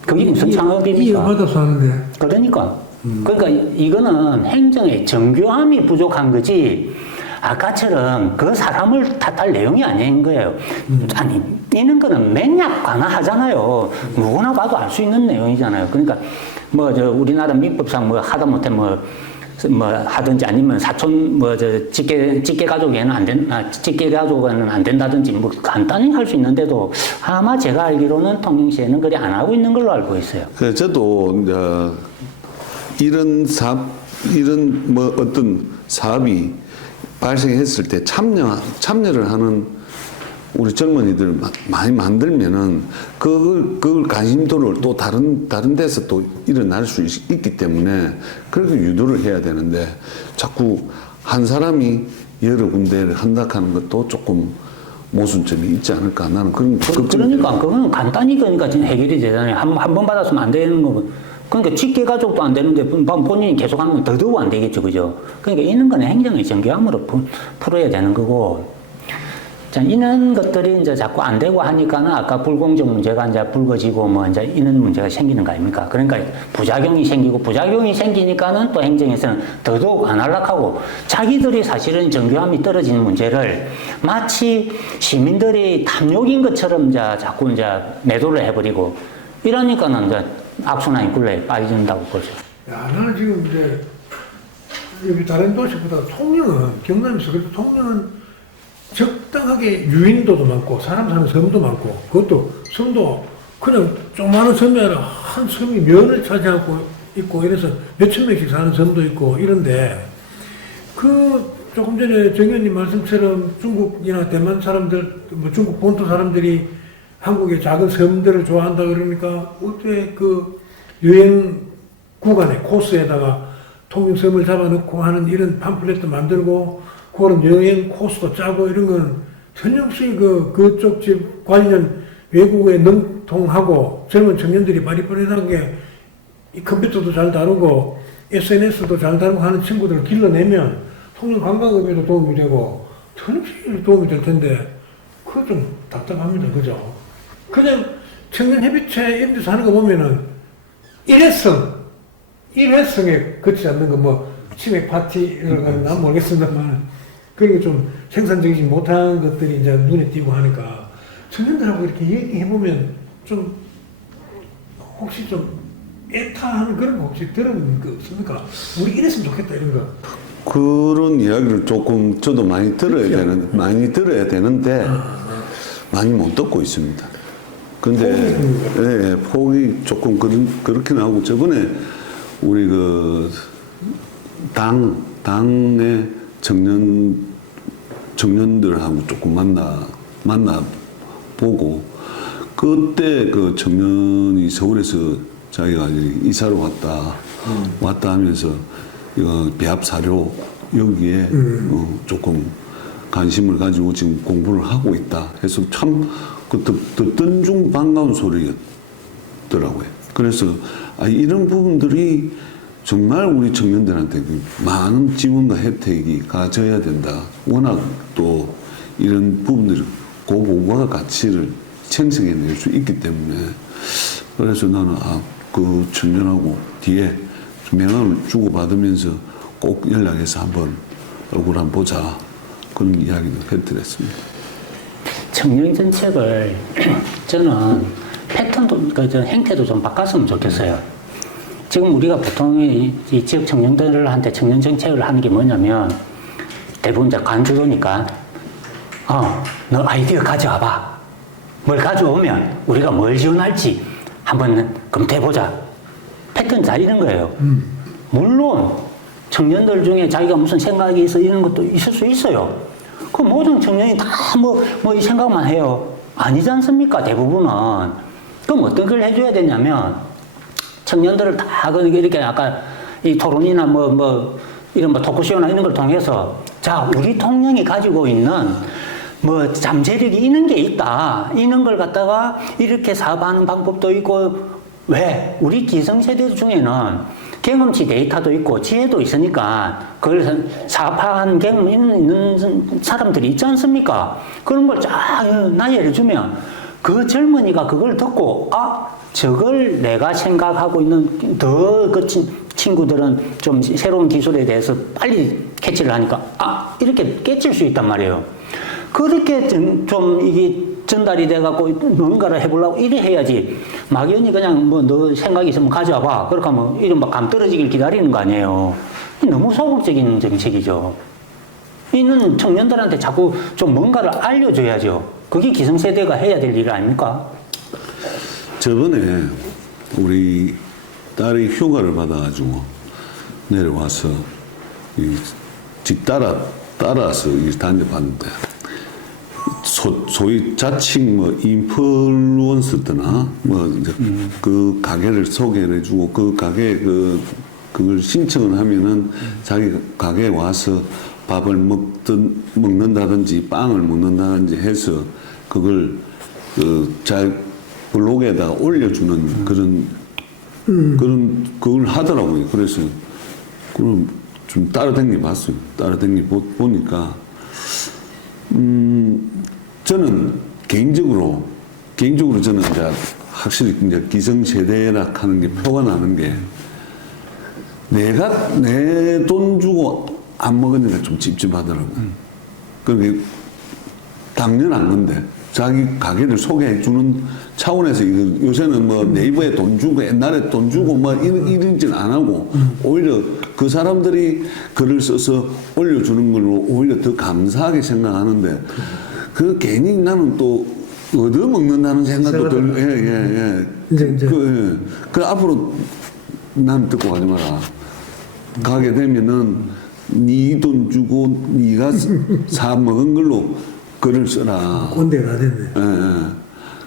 그게 무슨 창업입니까? 이어받아서 하는데. 그러니까. 그러니까 이거는 행정의 정교함이 부족한 거지, 아까처럼 그 사람을 탓할 내용이 아닌 거예요. 아니, 이런 거는 맥락 관화하잖아요. 누구나 봐도 알 수 있는 내용이잖아요. 그러니까, 우리나라 민법상 하다못해 하든지 아니면 사촌 직계 가족에는 직계 가족은 안 된다든지 간단히 할 수 있는데도 아마 제가 알기로는 통영시에는 그리 안 하고 있는 걸로 알고 있어요. 그래서 저도 이런 어떤 사업이 발생했을 때 참여를 하는 우리 젊은이들 많이 만들면은 그걸 관심도를 또 다른 데서 또 일어날 수 있기 때문에 그렇게 유도를 해야 되는데 자꾸 한 사람이 여러 군데를 한다 하는 것도 조금 모순점이 있지 않을까 나는 그런 그러니까 그건 간단히 해결이 되잖아요. 한 번 받았으면 안 되는 거고. 그러니까 직계 가족도 안 되는데 본인이 계속 하는 건 더더욱 안 되겠죠, 그죠? 그러니까 이런 거는 행정의 정교함으로 풀어야 되는 거고. 자, 이런 것들이 이제 자꾸 안 되고 하니까는 아까 불공정 문제가 이제 불거지고 이제 이런 문제가 생기는 거 아닙니까? 그러니까 부작용이 생기니까는 또 행정에서는 더더욱 안 안락하고 자기들이 사실은 정교함이 떨어지는 문제를 마치 시민들이 탐욕인 것처럼 자꾸 매도를 해버리고 이러니까는 이제 악순환의 굴레에 빠진다고 보죠. 야, 나는 지금 이제 여기 다른 도시보다 경남에서 그래도 통영은 적당하게 유인도도 많고 사람 사는 섬도 많고 그것도 섬도 그냥 조그마한 섬이 아니라 한 섬이 면을 차지하고 있고 이래서 몇천 명씩 사는 섬도 있고 이런데 조금 전에 정 의원님 말씀처럼 중국이나 대만 사람들 중국 본토 사람들이 한국의 작은 섬들을 좋아한다 그러니까 어떻게 그 여행 구간에 코스에다가 통영섬을 잡아놓고 하는 이런 팜플렛도 만들고 그런 여행 코스도 짜고 이런 건 전형수의 그쪽 집 관련 외국에 능통하고 젊은 청년들이 빠릿빠릿하게 이 컴퓨터도 잘 다루고 SNS도 잘 다루고 하는 친구들을 길러내면 통영 관광업에도 도움이 되고 전형수의 도움이 될 텐데 그거 좀 답답합니다. 그죠? 그냥 청년협의체 이런 데서 하는 거 보면은 일회성에 그치지 않는 거 뭐 치맥 파티 이런 거는 난 모르겠습니다만 그런 게 좀 생산적이지 못한 것들이 이제 눈에 띄고 하니까 청년들하고 이렇게 얘기해보면 좀 혹시 좀 애타하는 그런 거 혹시 들은 거 없습니까? 우리 이랬으면 좋겠다 이런 거. 그런 이야기를 조금 저도 많이 많이 들어야 되는데 많이 못 듣고 있습니다. 근데 예, 폭이 조금 그렇긴 하고 저번에 우리 당의 청년들하고 조금 만나 보고 그때 그 청년이 서울에서 자기가 이사를 왔다 하면서 이거 배합 사료 여기에 조금 관심을 가지고 지금 공부를 하고 있다 해서 참 듣던 중 반가운 소리였더라고요. 그래서 이런 부분들이 정말 우리 청년들한테 많은 지원과 혜택이 가져야 된다. 워낙 또 이런 부분들이 고부가 가치를 생성해낼 수 있기 때문에 그래서 나는 그 청년하고 뒤에 명함을 주고받으면서 꼭 연락해서 한번 얼굴 한번 보자 그런 이야기도 해드렸습니다. 청년 정책을 저는 패턴도 행태도 좀 바꿨으면 좋겠어요. 지금 우리가 보통 이 지역 청년들한테 청년 정책을 하는 게 뭐냐면 대부분 이제 관주도니까 너 아이디어 가져와봐. 뭘 가져오면 우리가 뭘 지원할지 한번 검토해보자. 패턴 다 이런 거예요. 물론 청년들 중에 자기가 무슨 생각이 있어 이런 것도 있을 수 있어요. 그 모든 청년이 다 이 생각만 해요. 아니지 않습니까? 대부분은. 그럼 어떤 걸 해줘야 되냐면 청년들을 다 이렇게 아까 이 토론이나 이런 토크쇼나 이런 걸 통해서 자, 우리 통영이 가지고 있는 잠재력이 있는 게 있다. 이런 걸 갖다가 이렇게 사업하는 방법도 있고 왜? 우리 기성세대 중에는 경험치 데이터도 있고 지혜도 있으니까 그걸 사업한 경험 있는 사람들이 있지 않습니까? 그런 걸 쫙 나열해 주면 그 젊은이가 그걸 듣고 저걸 내가 생각하고 있는 그 친구들은 좀 새로운 기술에 대해서 빨리 캐치를 하니까 이렇게 깨칠 수 있단 말이에요. 그렇게 좀 이게 전달이 돼갖고 뭔가를 해보려고 이래 해야지 막연히 그냥 너 생각이 있으면 가져와봐. 그렇게 하면 이런 감 떨어지길 기다리는 거 아니에요. 너무 소극적인 정책이죠. 이는 청년들한테 자꾸 좀 뭔가를 알려줘야죠. 그게 기성세대가 해야 될 일 아닙니까? 저번에 우리 딸이 휴가를 받아가지고 내려와서 집 따라서 다녀봤는데 소위 자칭 인플루언서드나 이제 그 가게를 소개를 해주고 그 가게 그걸 신청을 하면은 자기 가게에 와서 밥을 먹는다든지 빵을 먹는다든지 해서 그걸 잘 블로그에다가 올려주는 그걸 하더라고요. 그래서 그럼 좀 따라다니 봤어요. 따라다니 보니까 저는 개인적으로 저는 이제 확실히 이제 기성세대라 하는 게 표가 나는 게 내가 내 돈 주고 안 먹으니까 좀 찝찝하더라고요. 그게 당연한 건데 자기 가게를 소개해 주는 차원에서 요새는 네이버에 돈 주고 옛날에 돈 주고 이런 짓 안 하고 오히려 그 사람들이 글을 써서 올려주는 걸로 오히려 더 감사하게 생각하는데 그 괜히 나는 또 얻어먹는다는 생각도 그 앞으로 난 듣고 가지 마라. 가게 되면은 네 돈 주고 네가 사 먹은 걸로 글을 써라. 꼰대가 됐네.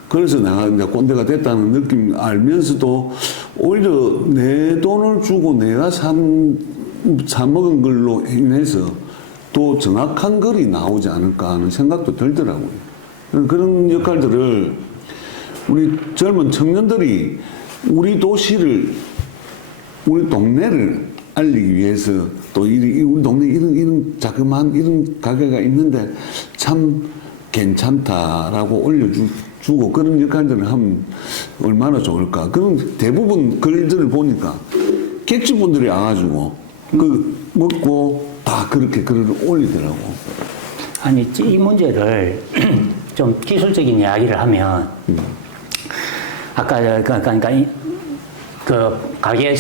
그래서 내가 이제 꼰대가 됐다는 느낌 알면서도 오히려 내 돈을 주고 내가 산 사먹은 걸로 인해서 또 정확한 글이 나오지 않을까 하는 생각도 들더라고요. 그런 역할들을 우리 젊은 청년들이 우리 도시를, 우리 동네를 알리기 위해서 또 우리 동네에 이런 자그마한 이런 가게가 있는데 참 괜찮다라고 올려주고 그런 역할들을 하면 얼마나 좋을까. 그런 대부분 글들을 보니까 객주분들이 와가지고 그 먹고 다 그렇게 글을 올리더라고. 아니, 이 문제를 좀 기술적인 이야기를 하면, 아까, 그러니까, 그, 가게,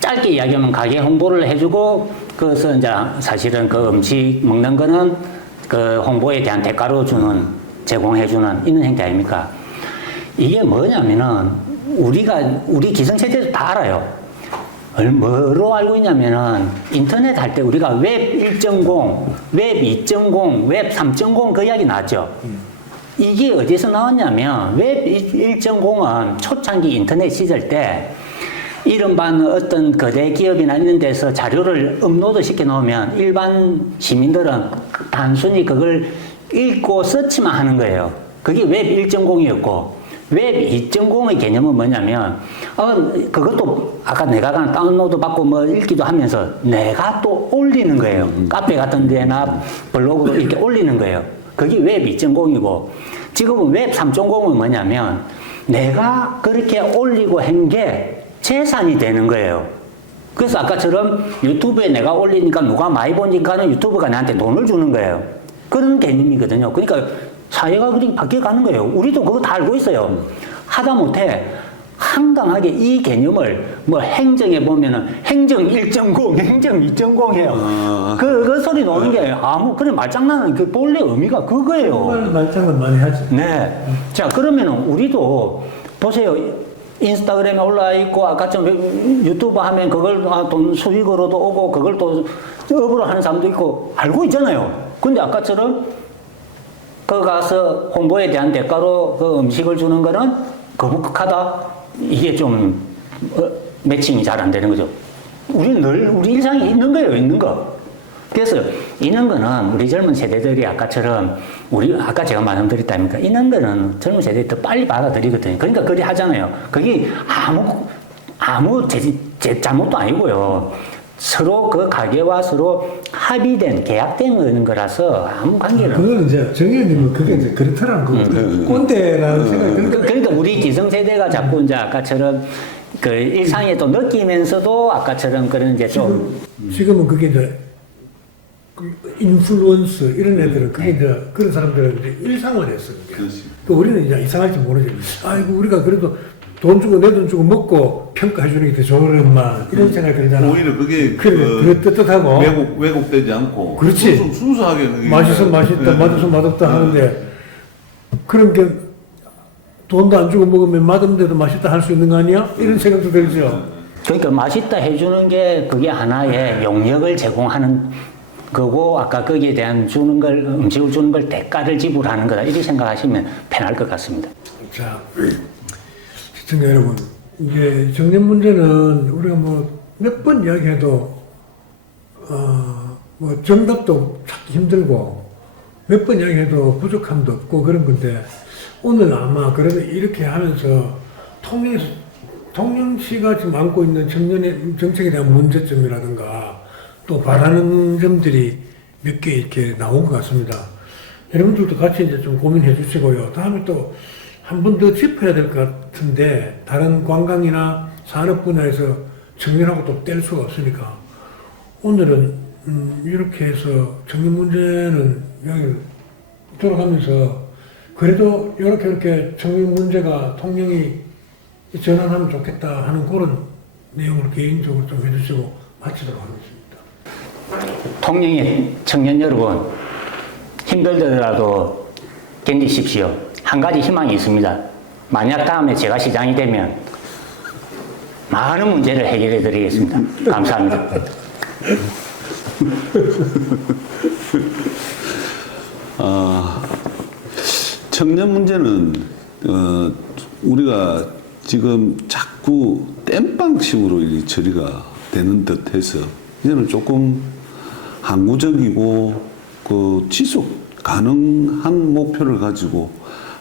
짧게 이야기하면 가게 홍보를 해주고, 그래서 이제 사실은 그 음식 먹는 거는 그 홍보에 대한 대가로 제공해주는 이런 행태 아닙니까? 이게 뭐냐면은, 우리 기성세대도 다 알아요. 뭐로 알고 있냐면은 인터넷 할 때 우리가 웹 1.0, 웹 2.0, 웹 3.0 그 이야기 나왔죠. 이게 어디서 나왔냐면 웹 1.0은 초창기 인터넷 시절 때 이른바 어떤 거대 기업이나 이런 데서 자료를 업로드 시켜 놓으면 일반 시민들은 단순히 그걸 읽고 서치만 하는 거예요. 그게 웹 1.0이었고 웹 2.0의 개념은 뭐냐면, 그것도 아까 내가 다운로드 받고 뭐 읽기도 하면서 내가 또 올리는 거예요. 카페 같은 데나 블로그로 이렇게 올리는 거예요. 그게 웹 2.0이고, 지금은 웹 3.0은 뭐냐면, 내가 그렇게 올리고 한 게 재산이 되는 거예요. 그래서 아까처럼 유튜브에 내가 올리니까 누가 많이 보니까는 유튜브가 나한테 돈을 주는 거예요. 그런 개념이거든요. 그러니까 사회가 그렇게 바뀌어가는 거예요. 우리도 그거 다 알고 있어요. 하다못해 황당하게 이 개념을 뭐 행정에 보면은 행정 1.0, 행정 2.0 해요. 그 소리 나오는 게 그래 말장난은 그 본래 의미가 그거예요. 정말 말장난 많이 하죠. 네. 자, 그러면은 우리도 보세요. 인스타그램에 올라와 있고 아까처럼 유튜브 하면 그걸 돈 수익으로도 오고 그걸 또 업으로 하는 사람도 있고 알고 있잖아요. 근데 아까처럼 그 가서 홍보에 대한 대가로 그 음식을 주는 거는 거북하다. 이게 좀 매칭이 잘 안 되는 거죠. 우리 일상에 있는 거예요, 있는 거. 그래서 있는 거는 우리 젊은 세대들이 아까처럼 아까 제가 말씀드렸다 아닙니까? 있는 거는 젊은 세대들이 더 빨리 받아들이거든요. 그러니까 그리 하잖아요. 그게 아무 제 잘못도 아니고요. 서로 그 가게와 서로 합의된, 계약된 거라서 아무 관계는. 그건 이제 정 의원님은 그게 이제 그렇더라는 거고. 꼰대라는 생각이 드는 거예요. 그러니까 우리 기성세대가 자꾸 이제 아까처럼 그 일상에 또 느끼면서도 아까처럼 그런 이제 좀. 지금은 그게 이제 인플루언서 이런 애들은 그게 이제 그런 사람들은 이제 일상화됐어. 그 우리는 이제 이상할지 모르지. 아이고 우리가 그래도 돈 주고 내 돈 주고 먹고 평가해 주는 게 더 좋으련만 이런 생각이 들잖아. 오히려 그게 그래 뜨뜻하고 왜곡되지 않고 그렇지. 순수하게 맛있어 맛있다 맛없어 맛없다 하는데 그런 게 돈도 안 주고 먹으면 맛없는데도 맛있다 할 수 있는 거 아니야? 이런 생각도 들죠. 그러니까 맛있다 해주는 게 그게 하나의 용역을 제공하는 거고 아까 거기에 대한 음식을 주는 걸 대가를 지불하는 거다 이렇게 생각하시면 편할 것 같습니다. 자, 시청자 여러분, 이게 정년 문제는 우리가 뭐 몇 번 이야기해도 뭐 정답도 찾기 힘들고 몇 번 이야기해도 부족함도 없고 그런 건데 오늘 아마 그래도 이렇게 하면서 통영시가 지금 안고 있는 청년의 정책에 대한 문제점이라든가 또 바라는 점들이 몇 개 이렇게 나온 것 같습니다. 여러분들도 같이 이제 좀 고민해 주시고요. 다음에 또 한 번 더 짚어야 될 것 같은데 다른 관광이나 산업 분야에서 청년하고 또 뗄 수가 없으니까 오늘은 이렇게 해서 청년 문제는 여기 돌아가면서 그래도 이렇게 청년 문제가 통영이 전환하면 좋겠다 하는 그런 내용을 개인적으로 좀 해주시고 마치도록 하겠습니다. 통영의 청년 여러분, 힘들더라도 견디십시오. 한 가지 희망이 있습니다. 만약 다음에 제가 시장이 되면 많은 문제를 해결해 드리겠습니다. 감사합니다. 청년 문제는 우리가 지금 자꾸 땜빵식으로 처리가 되는 듯해서 이제는 조금 항구적이고 그 지속 가능한 목표를 가지고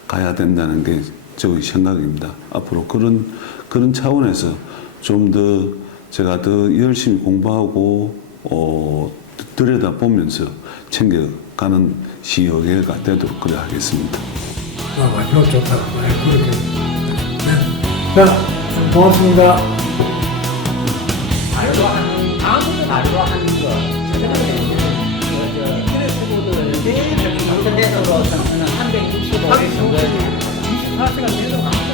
가야 된다는 게 저의 생각입니다. 앞으로 그런 차원에서 좀 더 제가 더 열심히 공부하고 들여다보면서 챙겨가는 시의회가 되도록 그래 하겠습니다. 마지막 좋다. 그렇게. 네. 자, 고맙습니다. 말로 하는, 아무도 말로 하는 거. 인터넷으로 저는 365일 정도 24시간 내도